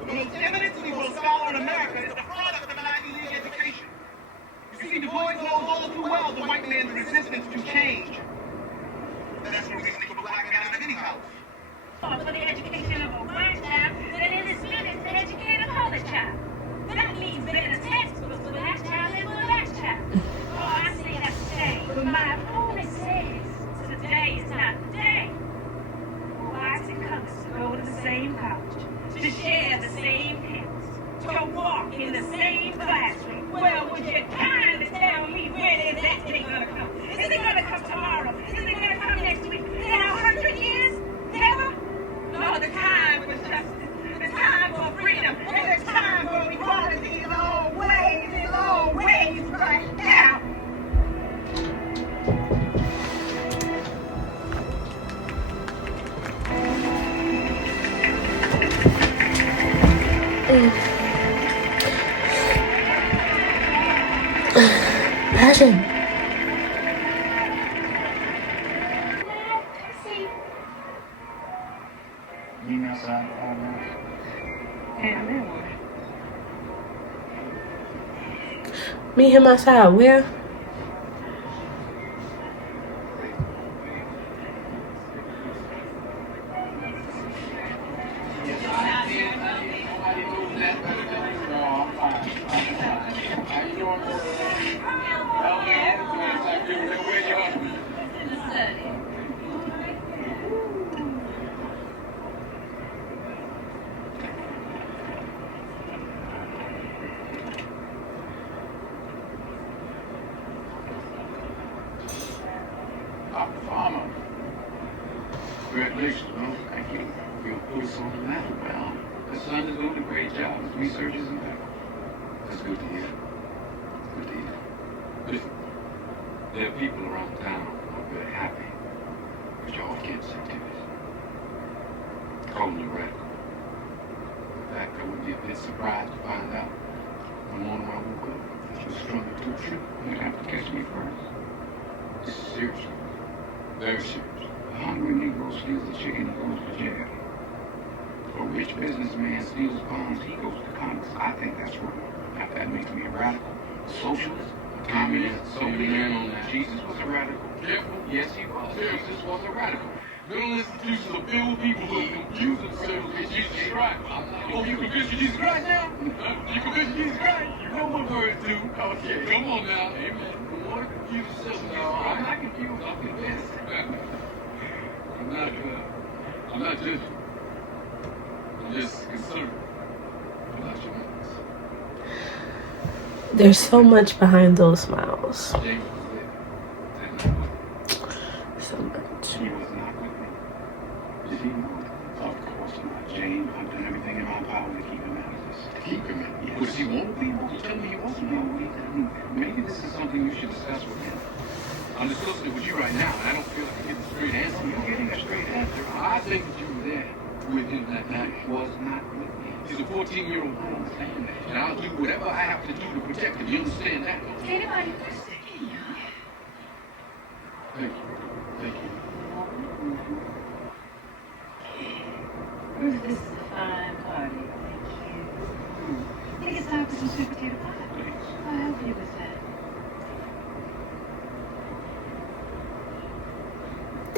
The most eminent Negro scholar in America is the product of an Ivy League education. You see, Du Bois knows all too well the white man's resistance to change. That's no reason to keep a black man out of any college. For the education of a white child than it is fitted to educate a colored child. That means better textbooks for that child than for that child. Oh, I say that's a shame. But my opponent says today is not the day for whites and colors to go to the same college, to share the same campus, to walk in the same classroom. Well, would you kindly tell me when is that day gonna come? Is it gonna come tomorrow? Is it gonna come next week? In 100 years? Never? No, the time for justice, the time for freedom, and the time for equality is always right now. Passion. You know, outside all night. And then what? Meet him outside. Where? Farmer. Congratulations, bro. Thank you. You'll put us on the map. Well, the son is doing a great job. His research is impeccable. The That's good to hear. Good to hear. Listen, there are people around town who are very happy with your off-campus activities. Calling you radical. In fact, I wouldn't be a bit surprised to find out one morning when I woke up that you were strung into a trip. You'd have to catch me first. This is serious. Very serious. A hungry Negro steals a chicken, he goes to jail. A rich businessman steals bonds, he goes to Congress. I think that's wrong. Now, that makes me a radical, a socialist, a communist, so many men on that. Jesus was a radical. Careful. Yes, he was. Jesus was a radical. Mental institutions are filled with people who confuse themselves with Jesus Christ. Oh, you convinced of Jesus Christ now? You convinced of Jesus Christ? You know what words do. Okay, come on now. Amen. You want to confuse yourself with Jesus Christ? I'm not confused. I'm convinced. I'm not judging. I'm just concerned about your motives. There's so much behind those smiles. James was there. So much. He was not with me. Did he know? Of course not. James, I've done everything in my power to keep him out of this. To keep him out? Yes. But he won't be. Won't you tell me he wasn't? No, he didn't. Maybe this is something you should discuss with him. I'm discussing it with you right now, and I don't feel like I'm getting a straight answer. You're getting a straight answer. I think that you were there with him that night. Was not with me. He's a 14-year-old boy, and I'll do whatever I have to do to protect him. You understand that? Anybody for a second, Thank you. Thank you. This is a fine party. Thank you. I think it's time for some sweet potato pie. I'll help you with that.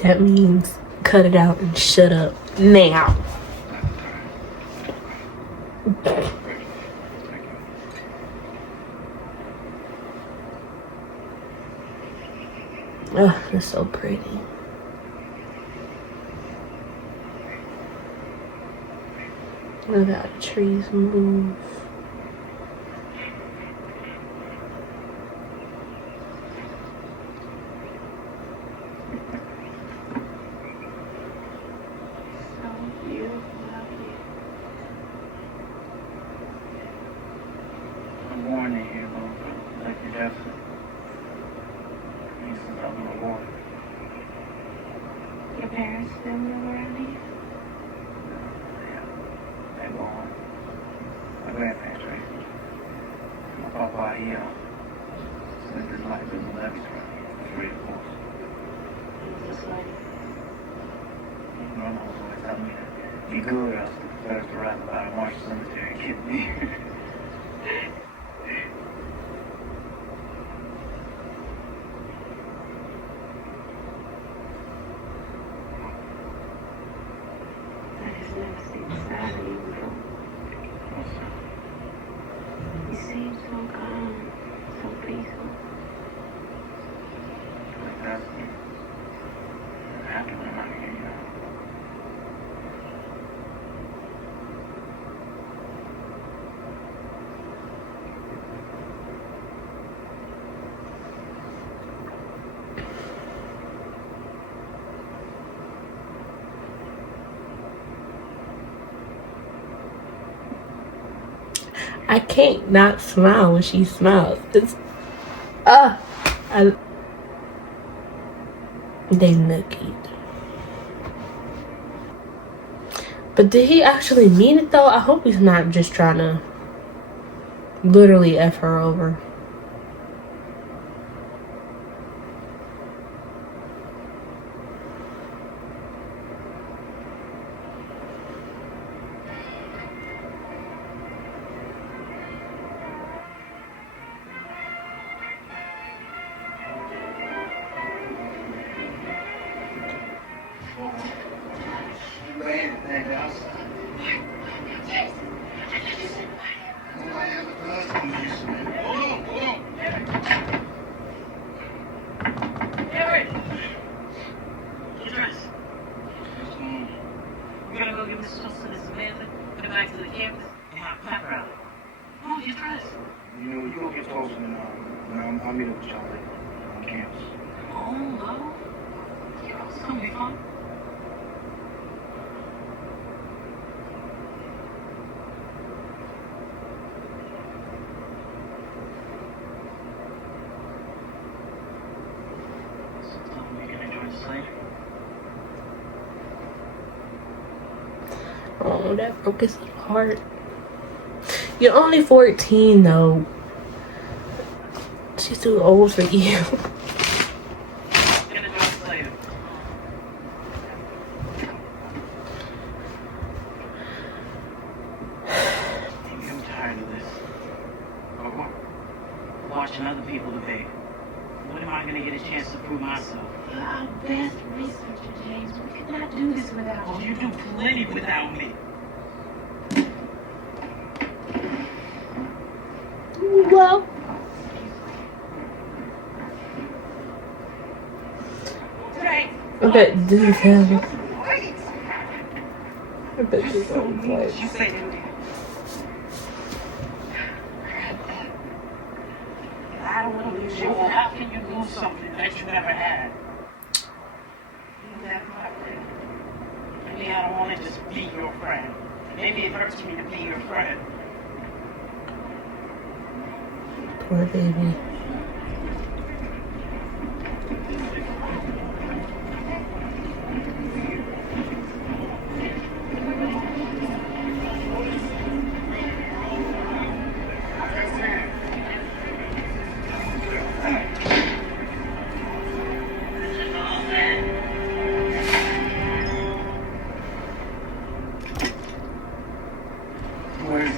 That means cut it out and shut up now. Oh, it's so pretty. Look how the trees move. I'm born in here, like your death. Since I've been born. Your parents still live around here? They're gone. My grandparents raised me. My papa, he spent his life in the levees for free, of course. Just like Grandma was always telling me to be good or else the first to ride by the Marshall Cemetery and kill me. I just never seen the side of you before. You seem so calm, so peaceful. Like that. I have to run out of here, you know. I can't not smile when she smiles. It's they nookied. But did he actually mean it though? I hope he's not just trying to literally F her over. We're gonna go give this stuff to this Samantha, put it back to the campus, and have a pep rally. Oh, you're dressed. You know, you go get toast and I'll meet up with y'all later on campus. Oh, no. It's gonna be fun. slavery. Oh, that broke his little heart. You're only 14 though. She's too old for you. I'm tired of this. Watching other people debate. When am I going to get a chance to prove myself? You're our best researcher, James. We could not do this without you. Oh, you do plenty without me. Well, okay, this is him. I bet this is like. You say that. I don't want to lose you. How can you lose something that you never had? That's my friend. Maybe I don't want to just be your friend. Maybe it hurts me to be your friend. Poor baby. Where is he?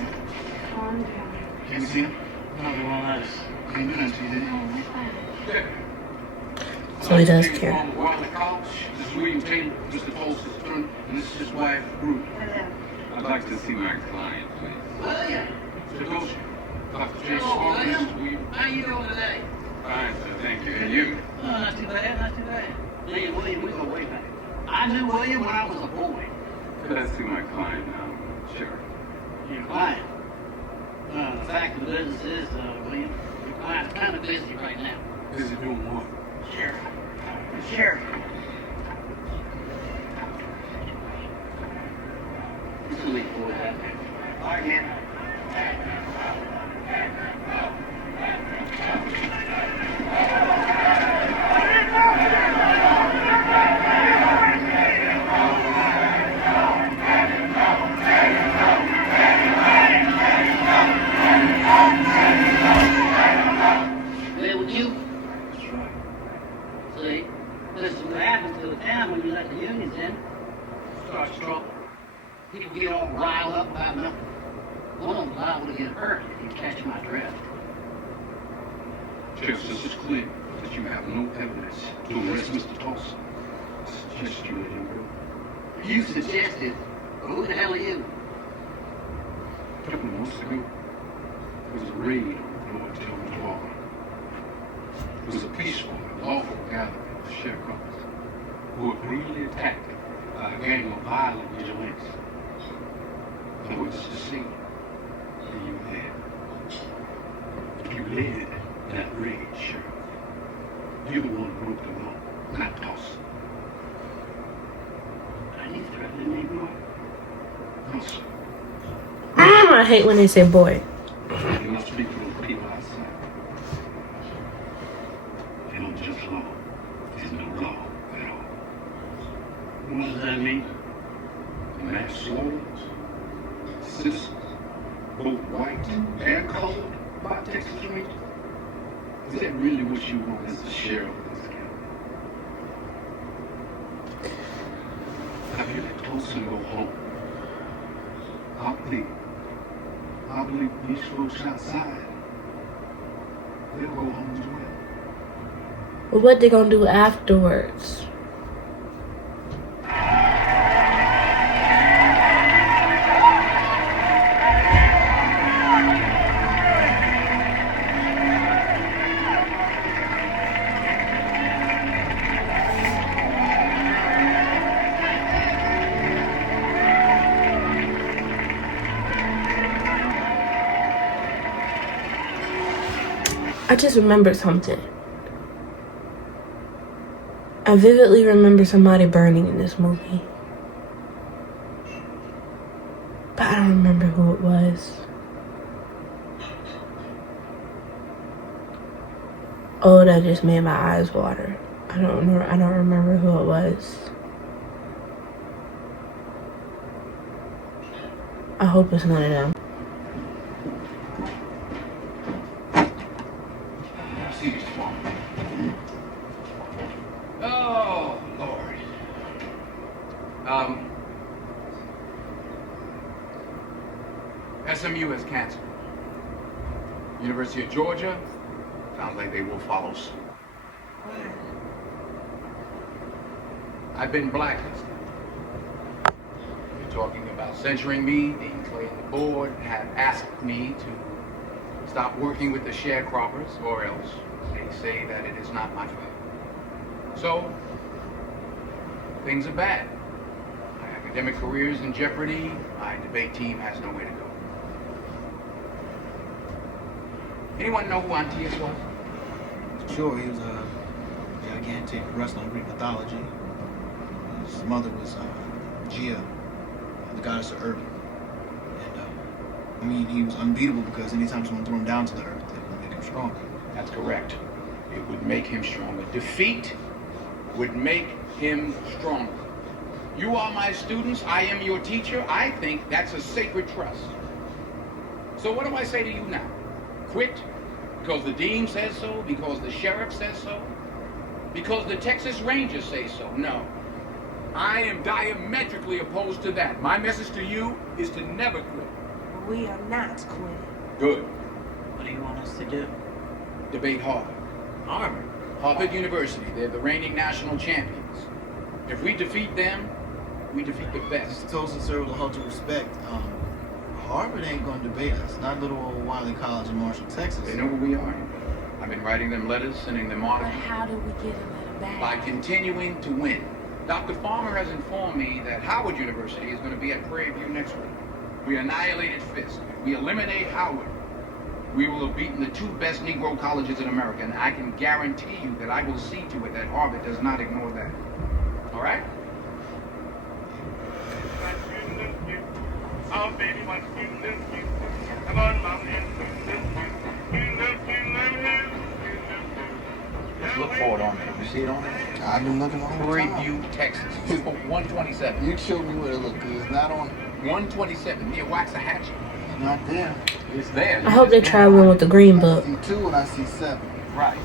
Calm down. Can you see him? Not the one else. Ain't been until you did. No, we're fine. So he does care. Wiley College. This is William Taylor, Mr. Tolson's son, and this is his wife, Ruth. I'd like to see my client, please. William, Mr. Goshen, Dr. J. hello, Small, William. Mr. William. How you doing today? Fine, sir, thank you. And you? Oh, not too bad, not too bad. Me and William, we go way back. I knew William when I was a boy. Could I see my client now? Sure. Your client? The fact of the business is, William, your client's kind of busy right now. Busy doing what? Sure. Sure. This will make the boy happy. All right, man. Well, with you? See, this is what happens to the town when you let the unions in. Starts trouble. People get all riled up about nothing. One of them's liable to get hurt if you catch my drift. Justice is clear that you have no evidence to arrest Mr. Tolson. I suggest you let him go. You suggested. Who the hell are you? A couple of months ago, there was a raid on Lord Tillman's farm. It was a peaceful and lawful gathering of sharecroppers who were brutally attacked by a gang of violent vigilantes. No witness to see, and you there. You led that raid, Sheriff. You're the one who broke the law, not Dawson. Are you threatening me, boy? No, sir. I hate when they say boy. You must speak for the people outside. They don't just law. There's no law at all. What does that mean? Mass slaughters, citizens, both white and colored, by Texas Rangers. Is that really what you want as the sheriff of this county? Have you let Tolson go home? I believe these folks outside, they'll go home as well. But what they gonna do afterwards? I just remembered something. I vividly remember somebody burning in this movie. But I don't remember who it was. Oh, that just made my eyes water. I don't know. I don't remember who it was. I hope it's one of them. See, Mr. Farmer. Oh, Lord. SMU has cancer. University of Georgia, sounds like they will follow suit. I've been blacklisted. You're talking about censuring me. The Clayton board have asked me to stop working with the sharecroppers, or else they say that it is not my fault. So, things are bad. My academic career is in jeopardy. My debate team has nowhere to go. Anyone know who Antiochus was? Sure, he was a gigantic wrestler in Greek mythology. His mother was Gia, the goddess of earth. And I mean, he was unbeatable because anytime someone threw him down to the earth, it would make him stronger. That's correct. It would make him stronger. Defeat would make him stronger. You are my students. I am your teacher. I think that's a sacred trust. So what do I say to you now? Quit? Because the dean says so? Because the sheriff says so? Because the Texas Rangers say so? No. I am diametrically opposed to that. My message to you is to never quit. We are not quitting. Good. What do you want us to do? Debate Harvard. Harvard? Harvard University. They're the reigning national champions. If we defeat them, we defeat the best. Toast sir, with a heart of respect, Harvard ain't gonna debate us. Not little old Wiley College in Marshall, Texas. They know who we are. I've been writing them letters, sending them articles. But how do we get a letter back? By continuing to win. Dr. Farmer has informed me that Howard University is going to be at Prairie View next week. We annihilated Fisk. If we eliminate Howard, we will have beaten the two best Negro colleges in America, and I can guarantee you that I will see to it that Harvard does not ignore that. All right? Oh, baby, what you do? Come on, mom. Just look for it on there. You see it on there? I've been looking all the Prairie time. View, Texas. 127. You showed me where to look, because it's not on. 127 near Waxahachie. It's not there. It's there. I hope they're traveling with the green book. I see 2 and I see 7. Right.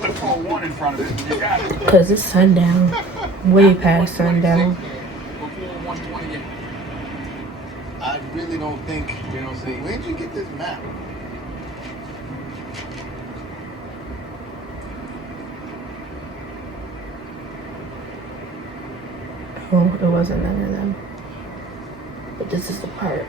Look for a 1 in front of it. You got it. Because it's sundown. Way past sundown. Before 128. I really don't think. You don't see. Where'd you get this map? Oh, it wasn't none of them. But this is the part.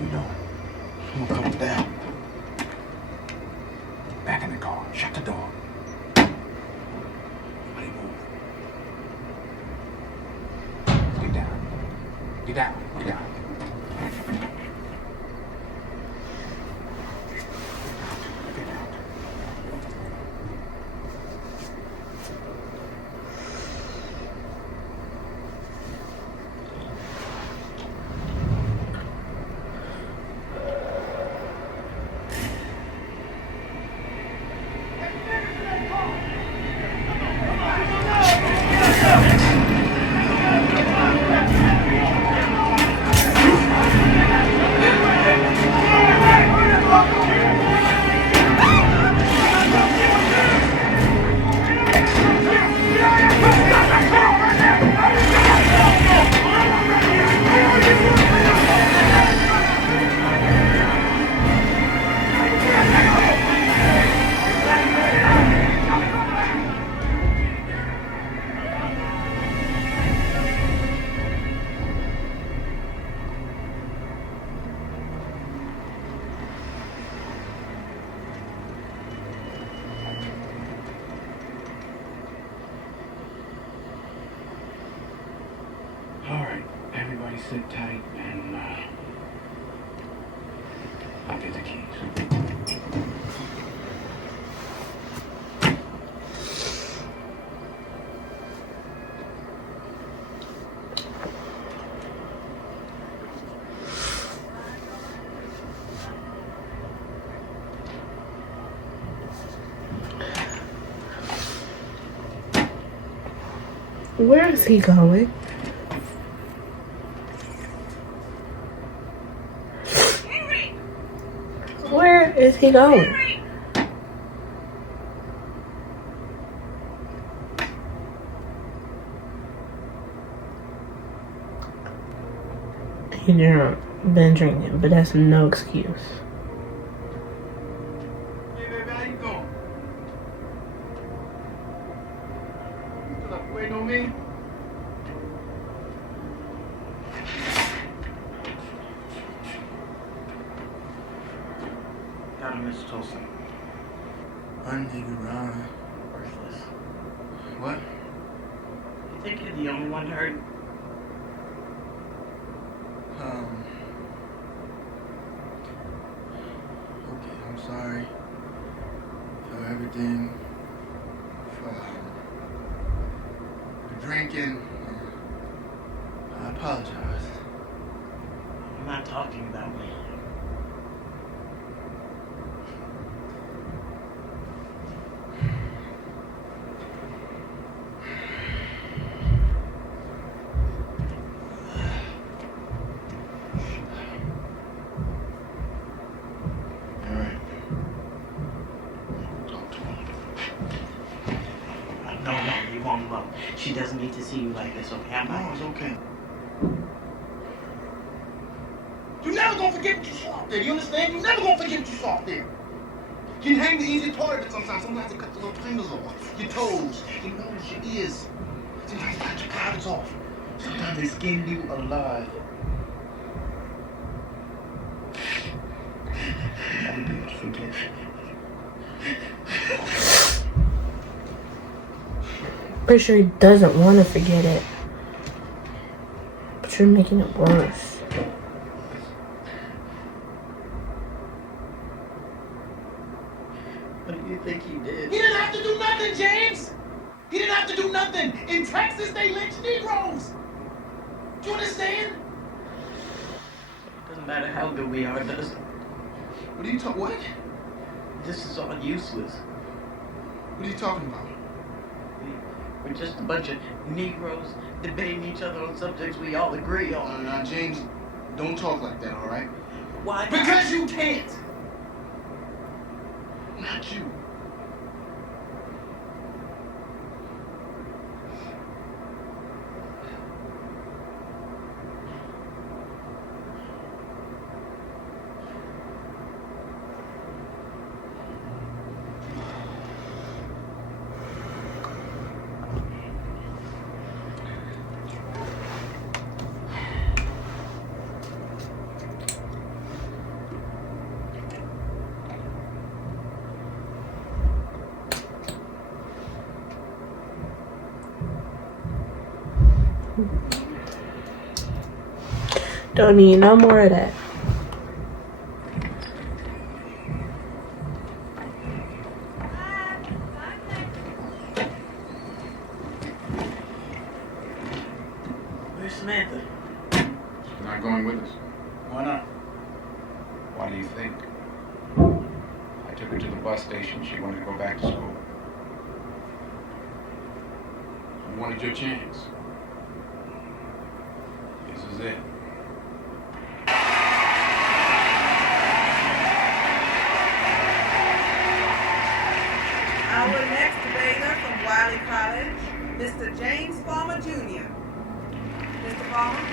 You know, I'm gonna come down. Back in the car. Shut the door. Nobody move. Get down. Get down. Get down. Everybody sit tight and I'll get the keys. Where is he going? Where is he going? He drunk, been drinking, but that's no excuse. Hey, baby, how you doing? You still up waiting on me? Got him, Mr. Tolson. Unnigga Ron. Worthless. What? You think you're the only one hurt? Okay, I'm sorry for everything, for the drinking. I apologize. I'm not talking about me. No, you won't love. She doesn't need to see you like this, okay? No, it's okay. You never gonna forget what you saw out there. You understand? You never gonna forget what you saw out there. You hang the easy part of it sometimes. Sometimes you cut the little fingers off. Your toes, your nose, your ears. Sometimes you cut your cards off. Sometimes they skin you alive. You'll never be able to forget. Pretty sure he doesn't want to forget it. But you're making it worse. What do you think he did? He didn't have to do nothing, James. He didn't have to do nothing. In Texas, they lynch Negroes. Do you understand? It doesn't matter how good we are, does it? What are you talking? What? This is all useless. What are you talking about? We're just a bunch of Negroes debating each other on subjects we all agree on. Now, James, don't talk like that, all right? Why? Because you can't. Not you. Don't need no more of that. Where's Samantha? She's not going with us. Why not? Why do you think? I took her to the bus station. She wanted to go back to school. You wanted your chance. This is it. Our next debater from Wiley College, Mr. James Farmer Jr. Mr. Farmer?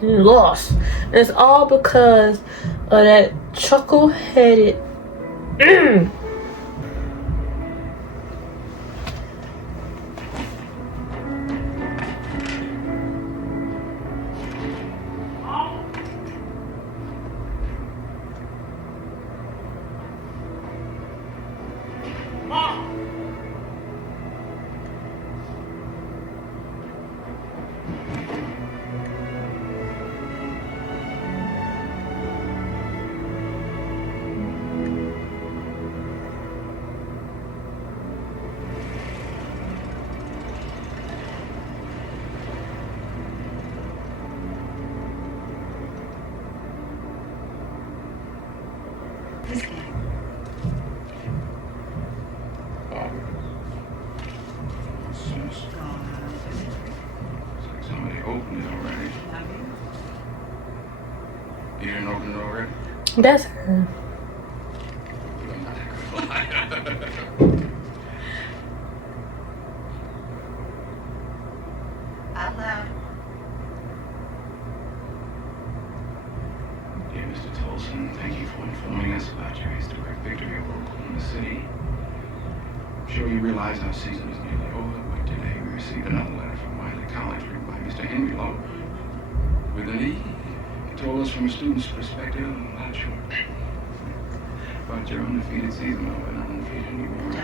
He lost. And it's all because of that chuckle-headed opened it already. You didn't open it already? That's her. I'm not a good liar. Out loud. Dear Mr. Tolson, thank you for informing us about your historic victory over Oklahoma City. I'm sure you realize our season is nearly over, but today we received another letter from Wiley College written by Mr. Henry Lowe. With an E, he told us from a student's perspective about your undefeated season over an undefeated New York. I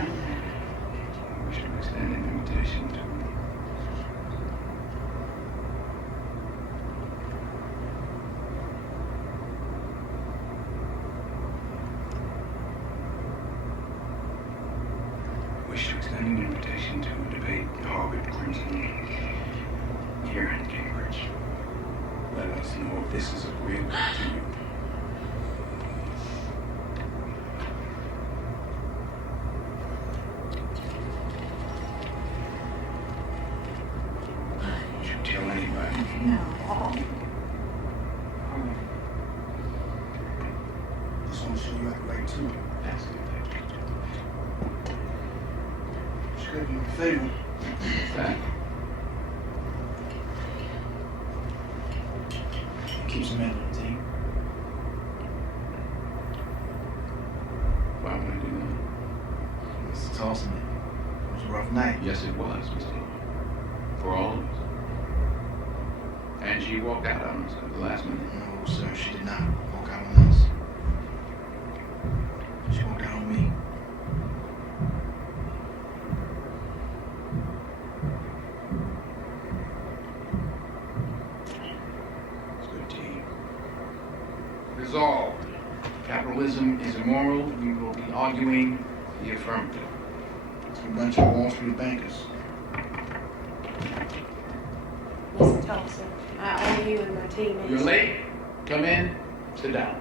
wish to extend an invitation to debate Harvard Crimson here in Cambridge. Let us know if this is agreeable to you. Don't you tell anybody. No. Just want to show you how to write too. That's good. Should do you a favor. What's that? Keep some men on the team. Why would I do that? Mr. Tolson, it was a rough night. Yes, it was, Mr. Lowe. For all of us. And she walked out on us at the last minute. No, sir, she did not walk out on us. She walked out on me. Resolved. Capitalism is immoral. We will be arguing the affirmative. It's a bunch of Wall Street bankers. Mr. Thompson, I owe you and my teammates. You're late. Come in. Sit down.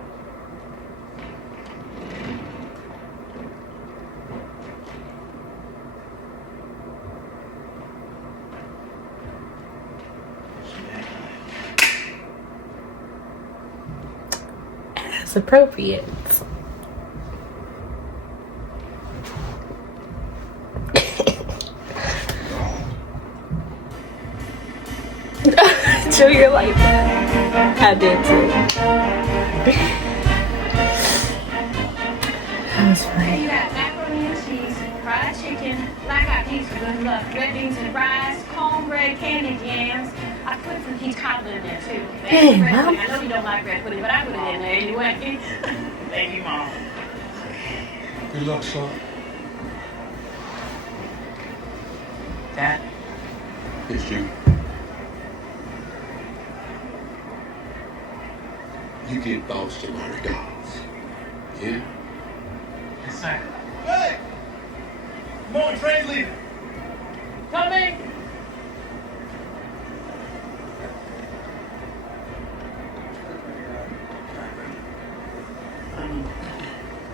It's appropriate. Junior like that. I did too. That was funny. You got macaroni and cheese, fried chicken, black eyed peas for good luck, red beans and rice, cornbread, candied yams. I put some peach cobbler in there too. Hey, red Mom. pudding. I know you don't like red pudding, but I put it in there anyway. Thank you, Mom. Good luck, son. Dad? It's you. You get Boston my regards. Yeah? Yes, sir. Hey! Come on, train's leaving. Coming.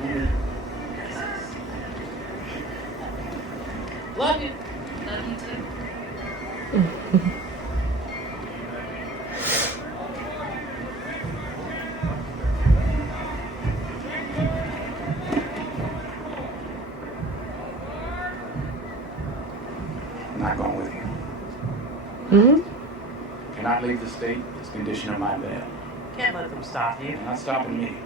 Yeah. Love you. Love you too. I'm not going with you. Mm-hmm. Cannot leave the state. It's condition of my bail. Can't let them stop you. You're not stopping me.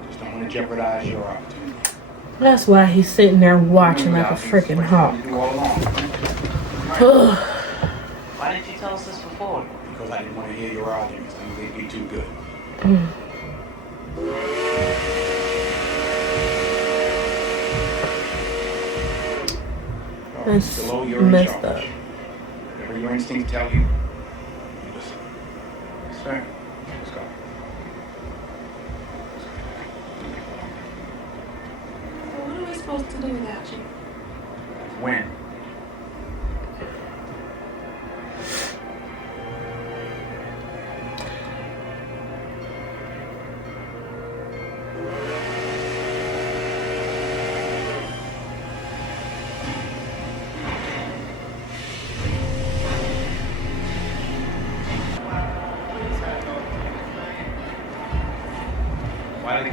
I just don't want to jeopardize your opportunity. That's why he's sitting there watching like a freaking hawk. Why didn't you tell us this before? Because I didn't want to hear your arguments. I think they'd be too good. That's Below, you're in messed charge. up. Whatever your instincts tell you, you listen. Yes, sir. Let's go. What are we supposed to do without you? When?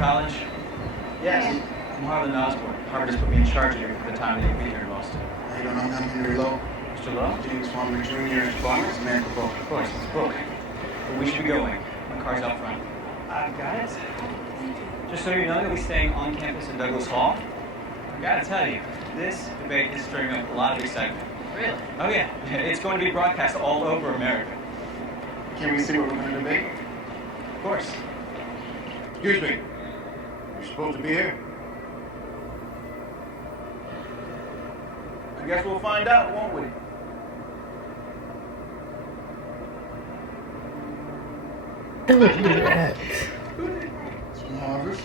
college? Yes. I'm Harlan Osborne. Harvard has put me in charge of you for the time that you'll be here most. You don't know him, Henry Lowe? Mr. Lowe? James Farmer Jr. Farmers America book. Of course, it's a book. But we should be going. My car's out front. I've got it. Just so you know, you'll be staying on campus in Douglas Hall. I gotta tell you, this debate is stirring up a lot of excitement. Really? Oh yeah, it's going to be broadcast all over America. Can we see what we're going to debate? Of course. Excuse me. You're supposed to be here? I guess we'll find out, won't we? Don't do that. From Harvard.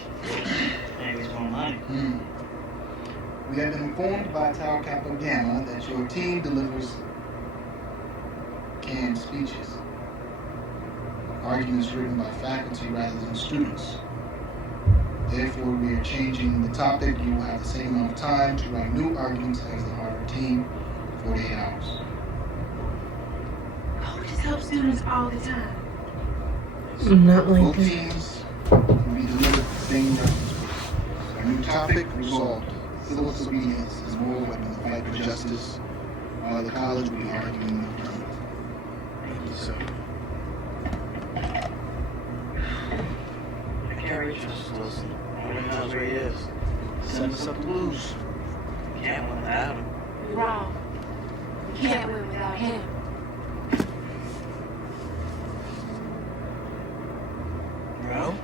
Hey, what's going on? We have been informed by Tau Kappa Gamma that your team delivers canned speeches. Arguments written by faculty rather than students. Therefore, we are changing the topic. You will have the same amount of time to write new arguments as the Harvard team, 48 hours. Colleges help students all the time. Not like Both that. teams will be delivered the same reference books. A new topic resolved. Civil disobedience is more weapon to fight for justice, while the college will be arguing the alternative. Thank you, sir. I can't reach us, Wilson. Nobody knows where he is. Send us up to lose. Can't win without him. You're wrong. We can't win without him. No?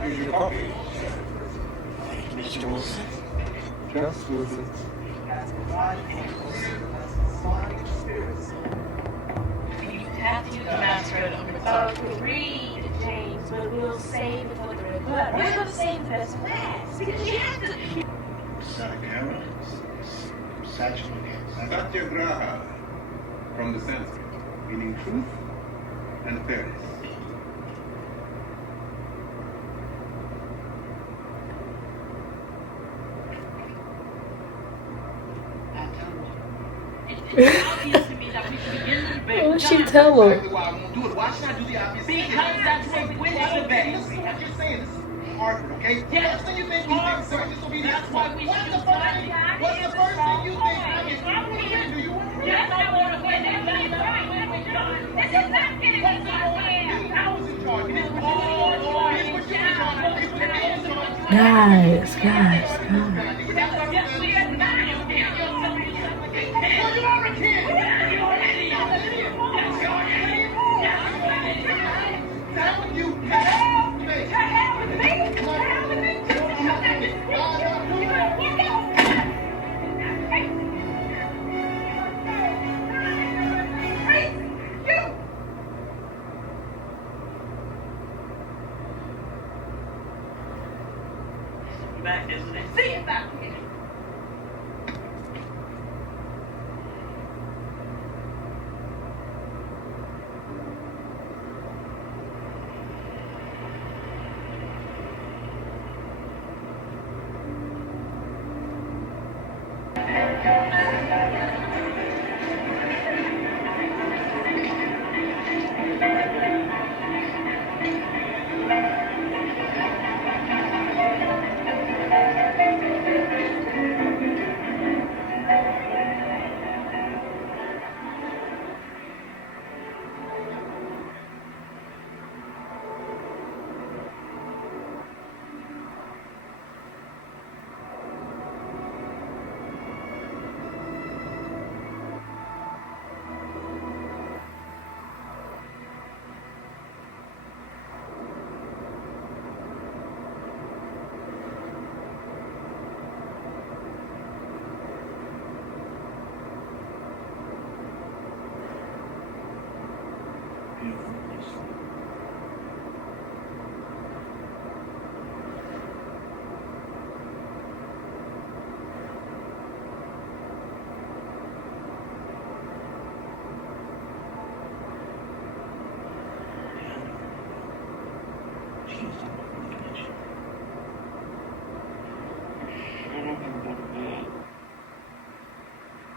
Here's your coffee. Mr. Wilson. Just Wilson. You have to pronounce it. Read, James, but we'll save it for the rebuttal. We're going to save the best for last. Because you have to. Satyagraha. Satyagraha, from the Sanskrit, meaning truth and fairness. What would she tell him? Why should I do the obvious thing? Because that's what wins the debate. Listen to what you're saying. This is Harvard, okay? Yes. First thing you think civil disobedience. That's why we What's should the first thing? What's the first thing you think? I mean, do you want to win? Yes, I want to win. That's right. This is not getting us out here. I was in charge. It is what you're in charge. It's what you're in charge. Guys. Yes, we are not. Well, you are a kid. That you have to make. Back, isn't it? See you back here.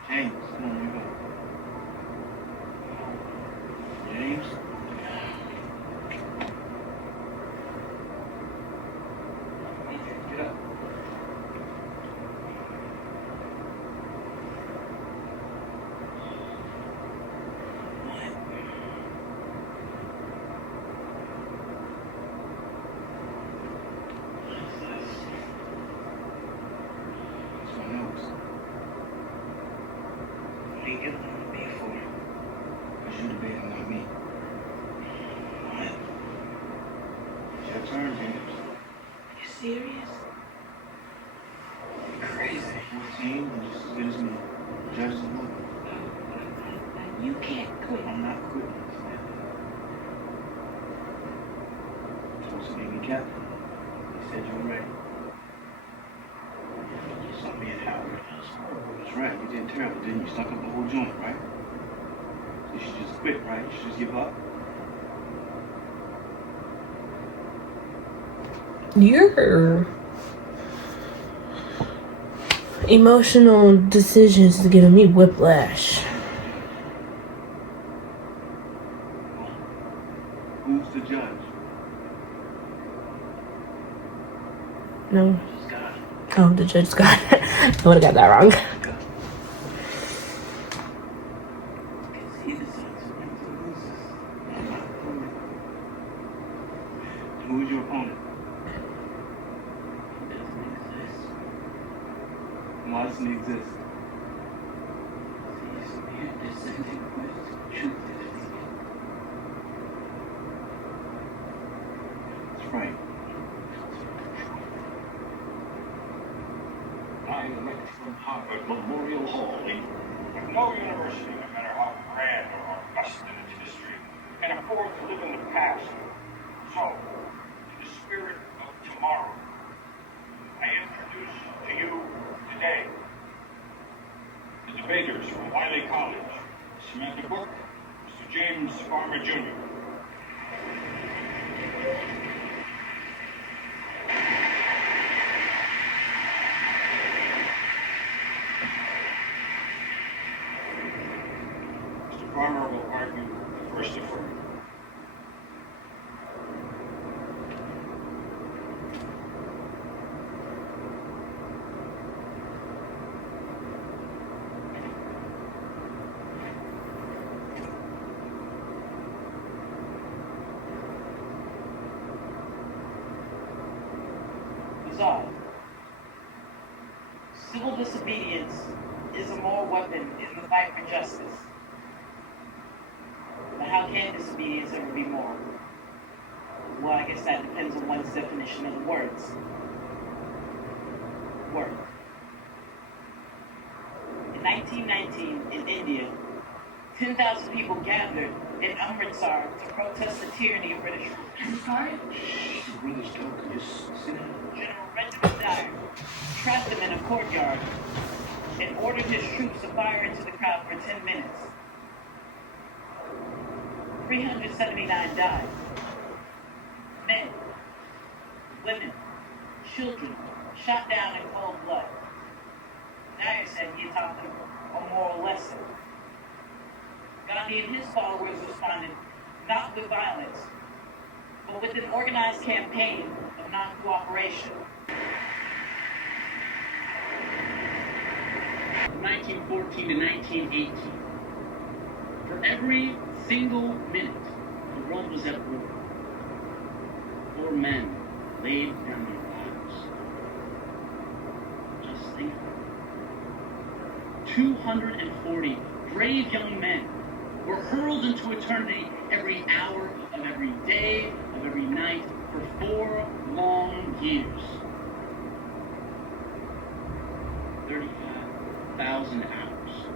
James, come on, you go. turn, James. Are you serious? You're crazy. 14 and just as good as me. Judge is looking. You can't quit. I'm not quitting. Tulsa gave me captain. He said you were ready. You saw me and Howard. That's right. You did terrible, didn't you? Stuck up the whole joint, right? You should just quit, right? You should just give up. Your emotional decisions is giving me whiplash. Who's the judge? No. Oh, the judge got it. I would have got that wrong. Who's your opponent? Why doesn't he exist? That's right. I elect from Harvard Memorial Hall. But no university, no matter how grand or august in its history, can afford to live in the past. So, in the spirit of tomorrow, I introduce to you today the debaters from Wiley College, Samantha Book, Mr. James Farmer Jr. Mr. Farmer will argue the first affirmative. Resolved. Civil disobedience is a moral weapon in the fight for justice. But how can disobedience ever be moral? Well, I guess that depends on one's definition of the words. Word. In 1919, in India, 10,000 people gathered in Amritsar to protest the tyranny of British rule. I'm sorry? Your brother's talking. Just sit down. General Benjamin Dyer trapped them in a courtyard and ordered his troops to fire into the crowd for 10 minutes. 379 died. Men, women, children, shot down in cold blood. Dyer said he had taught them a moral lesson. Gandhi and his followers responded not with violence, but with an organized campaign of non-cooperation. From 1914 to 1918, for every single minute the world was at war, 4 men laid down their lives. Just think. 240 brave young men were hurled into eternity every hour of every day, of every night, for 4 long years. 35,000 hours.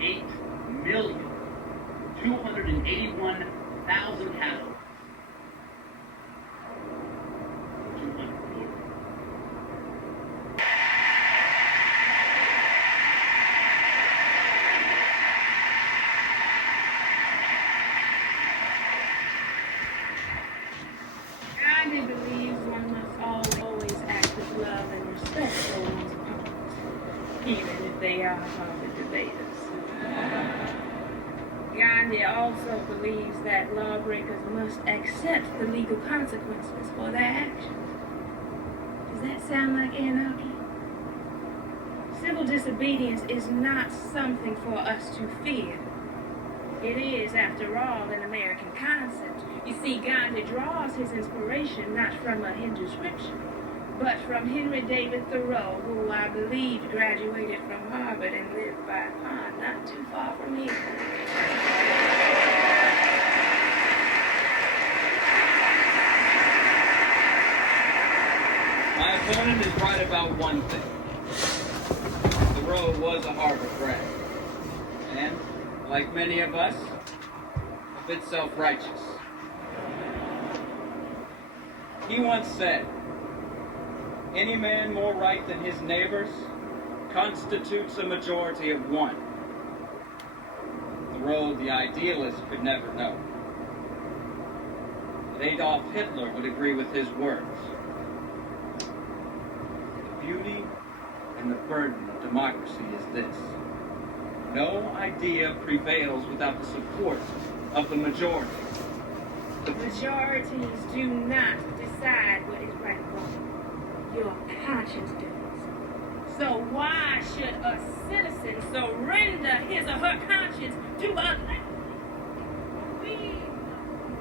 8,281,000 cattle. 240. Gandhi believes one must always act with love and respect for one's opponents, even if they are hardened debaters. Gandhi also believes that lawbreakers must accept the legal consequences for their actions. Does that sound like anarchy? Civil disobedience is not something for us to fear. It is, after all, an American concept. You see, Gandhi draws his inspiration not from a Hindu scripture, but from Henry David Thoreau, who I believe graduated from Harvard and lived by a pond not too far from here. opponent is right about one thing. Thoreau was a Harvard grad. And, like many of us, a bit self-righteous. He once said, "Any man more right than his neighbors constitutes a majority of one." Thoreau, the idealist, could never know. But Adolf Hitler would agree with his words. The beauty and the burden of democracy is this: no idea prevails without the support of the majority. Majorities do not decide what is right or wrong. Your conscience does. So why should a citizen surrender his or her conscience to a... We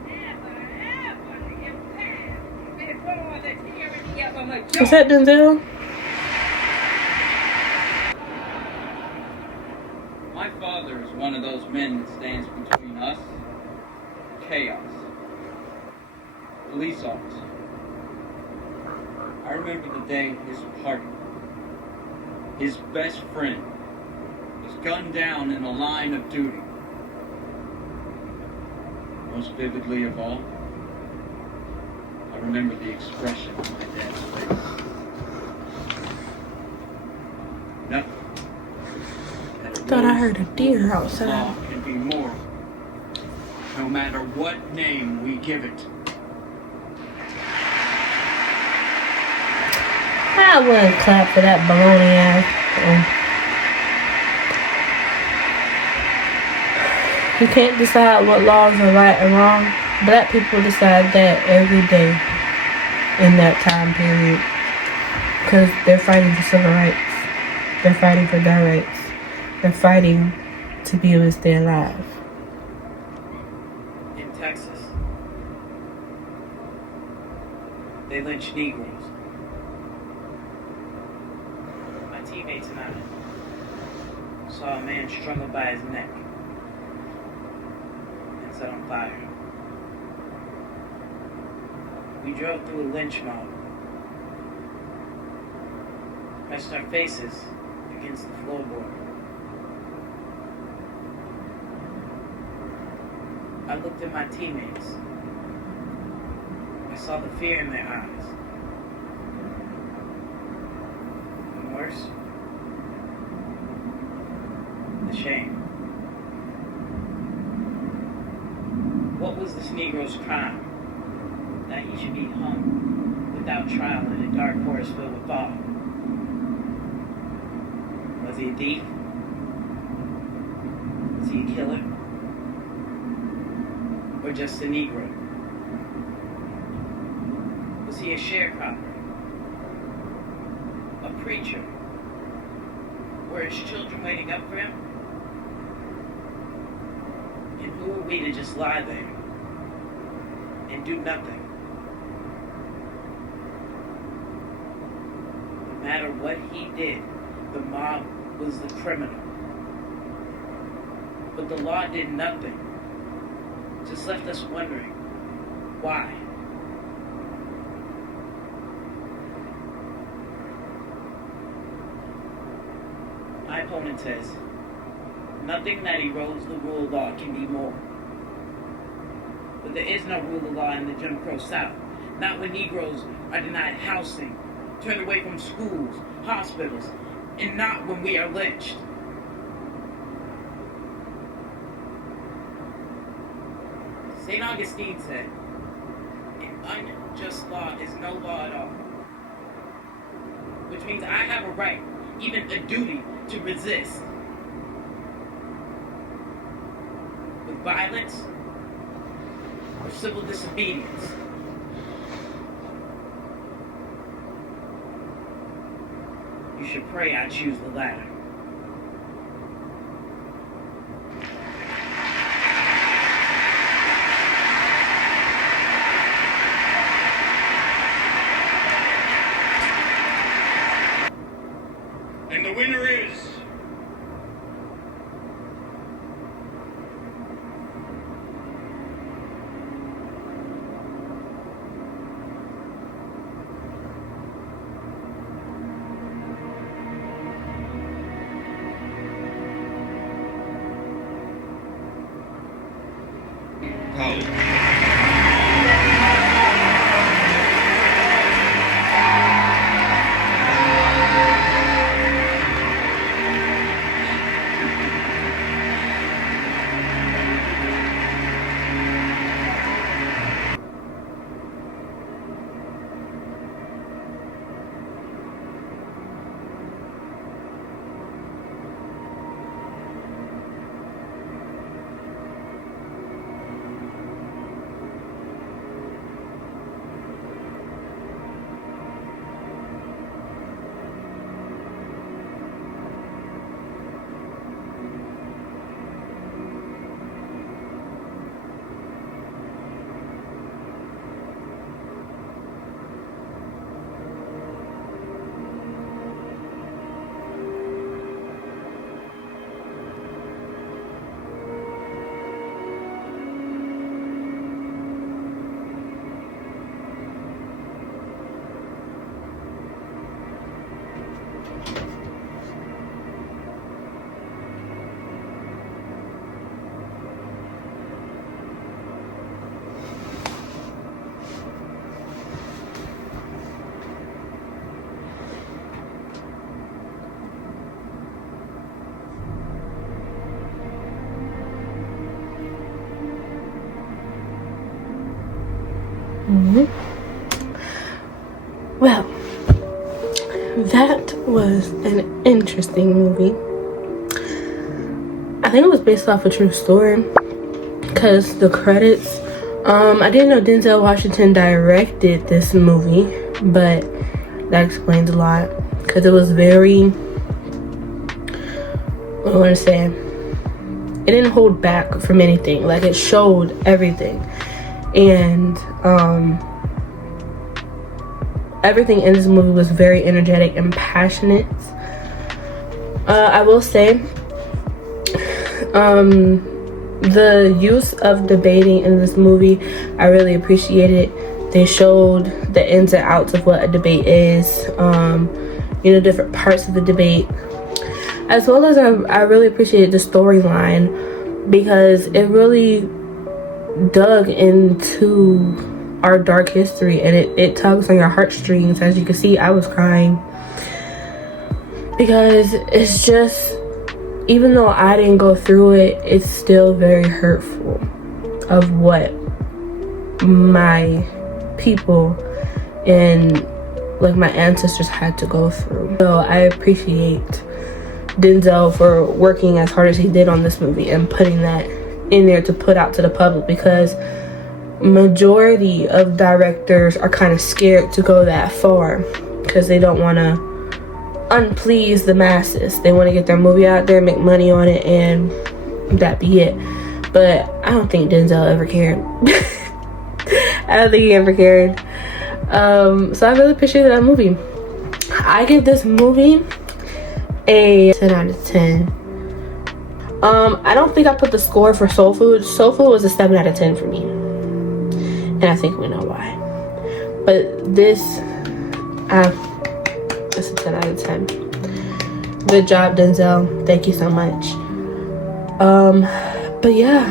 never, ever give past before the tyranny of a majority. What's that, Denzel? My father is one of those men that stands between us and chaos. Police officer. I remember the day of his party. His best friend was gunned down in a line of duty. Most vividly of all, I remember the expression on my dad's face. Nothing. Thought I heard a deer outside. Law can be moral, no matter what name we give it. I wouldn't clap for that baloney ass. You can't decide what laws are right and wrong. Black people decide that every day in that time period. Because they're fighting for civil rights. They're fighting for their rights. They're fighting to be able to stay alive. In Texas, they lynch Negroes. My teammates and I saw a man strung by his neck and set on fire. We drove through a lynch mob, pressed our faces against the floorboard. I looked at my teammates. I saw the fear in their eyes. And worse, the shame. What was this Negro's crime? That he should be hung without trial in a dark forest filled with fog? Was he a thief? Was he a killer? Or just a Negro? Was he a sharecropper? A preacher? Were his children waiting up for him? And who are we to just lie there and do nothing? No matter what he did, the mob was the criminal. But the law did nothing. Just left us wondering, why? My opponent says, nothing that erodes the rule of law can be more. But there is no rule of law in the Jim Crow South. Not when Negroes are denied housing, turned away from schools, hospitals, and not when we are lynched. St. Augustine said, an unjust law is no law at all. Which means I have a right, even a duty, to resist. With violence or civil disobedience. You should pray I choose the latter. And the winner is... Well, that was an interesting movie. I think it was based off a true story, because the credits, I didn't know Denzel Washington directed this movie, but that explains a lot, because it was very, what do I want to say, it didn't hold back from anything. Like, it showed everything, and everything in this movie was very energetic and passionate. I will say, the use of debating in this movie, I really appreciated. They showed the ins and outs of what a debate is, you know, different parts of the debate, as well as I really appreciated the storyline, because it really dug into our dark history, and it tugs on your heartstrings. As you can see, I was crying, because it's just, even though I didn't go through it, it's still very hurtful of what my people and like my ancestors had to go through. So I appreciate Denzel for working as hard as he did on this movie and putting that in there to put out to the public, because majority of directors are kind of scared to go that far, because they don't want to unplease the masses. They want to get their movie out there, make money on it, and that be it. But I don't think Denzel ever cared. I don't think he ever cared. So I really appreciated that movie. I give this movie a 10 out of 10. I don't think I put the score for Soul Food. Soul Food was a 7 out of 10 for me, and I think we know why. But this, it's a 10 out of 10. Good job, Denzel. Thank you so much. But yeah,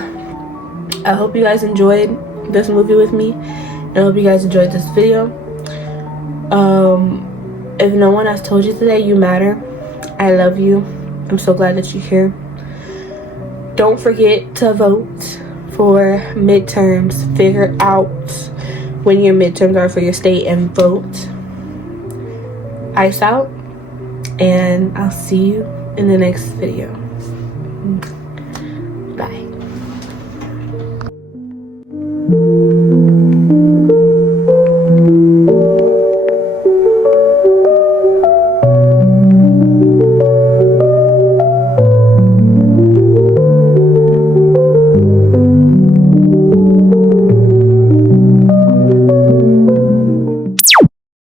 I hope you guys enjoyed this movie with me, and I hope you guys enjoyed this video. If no one has told you today, you matter. I love you. I'm so glad that you're here. Don't forget to vote for midterms. Figure out when your midterms are for your state and vote. Ice out, and I'll see you in the next video.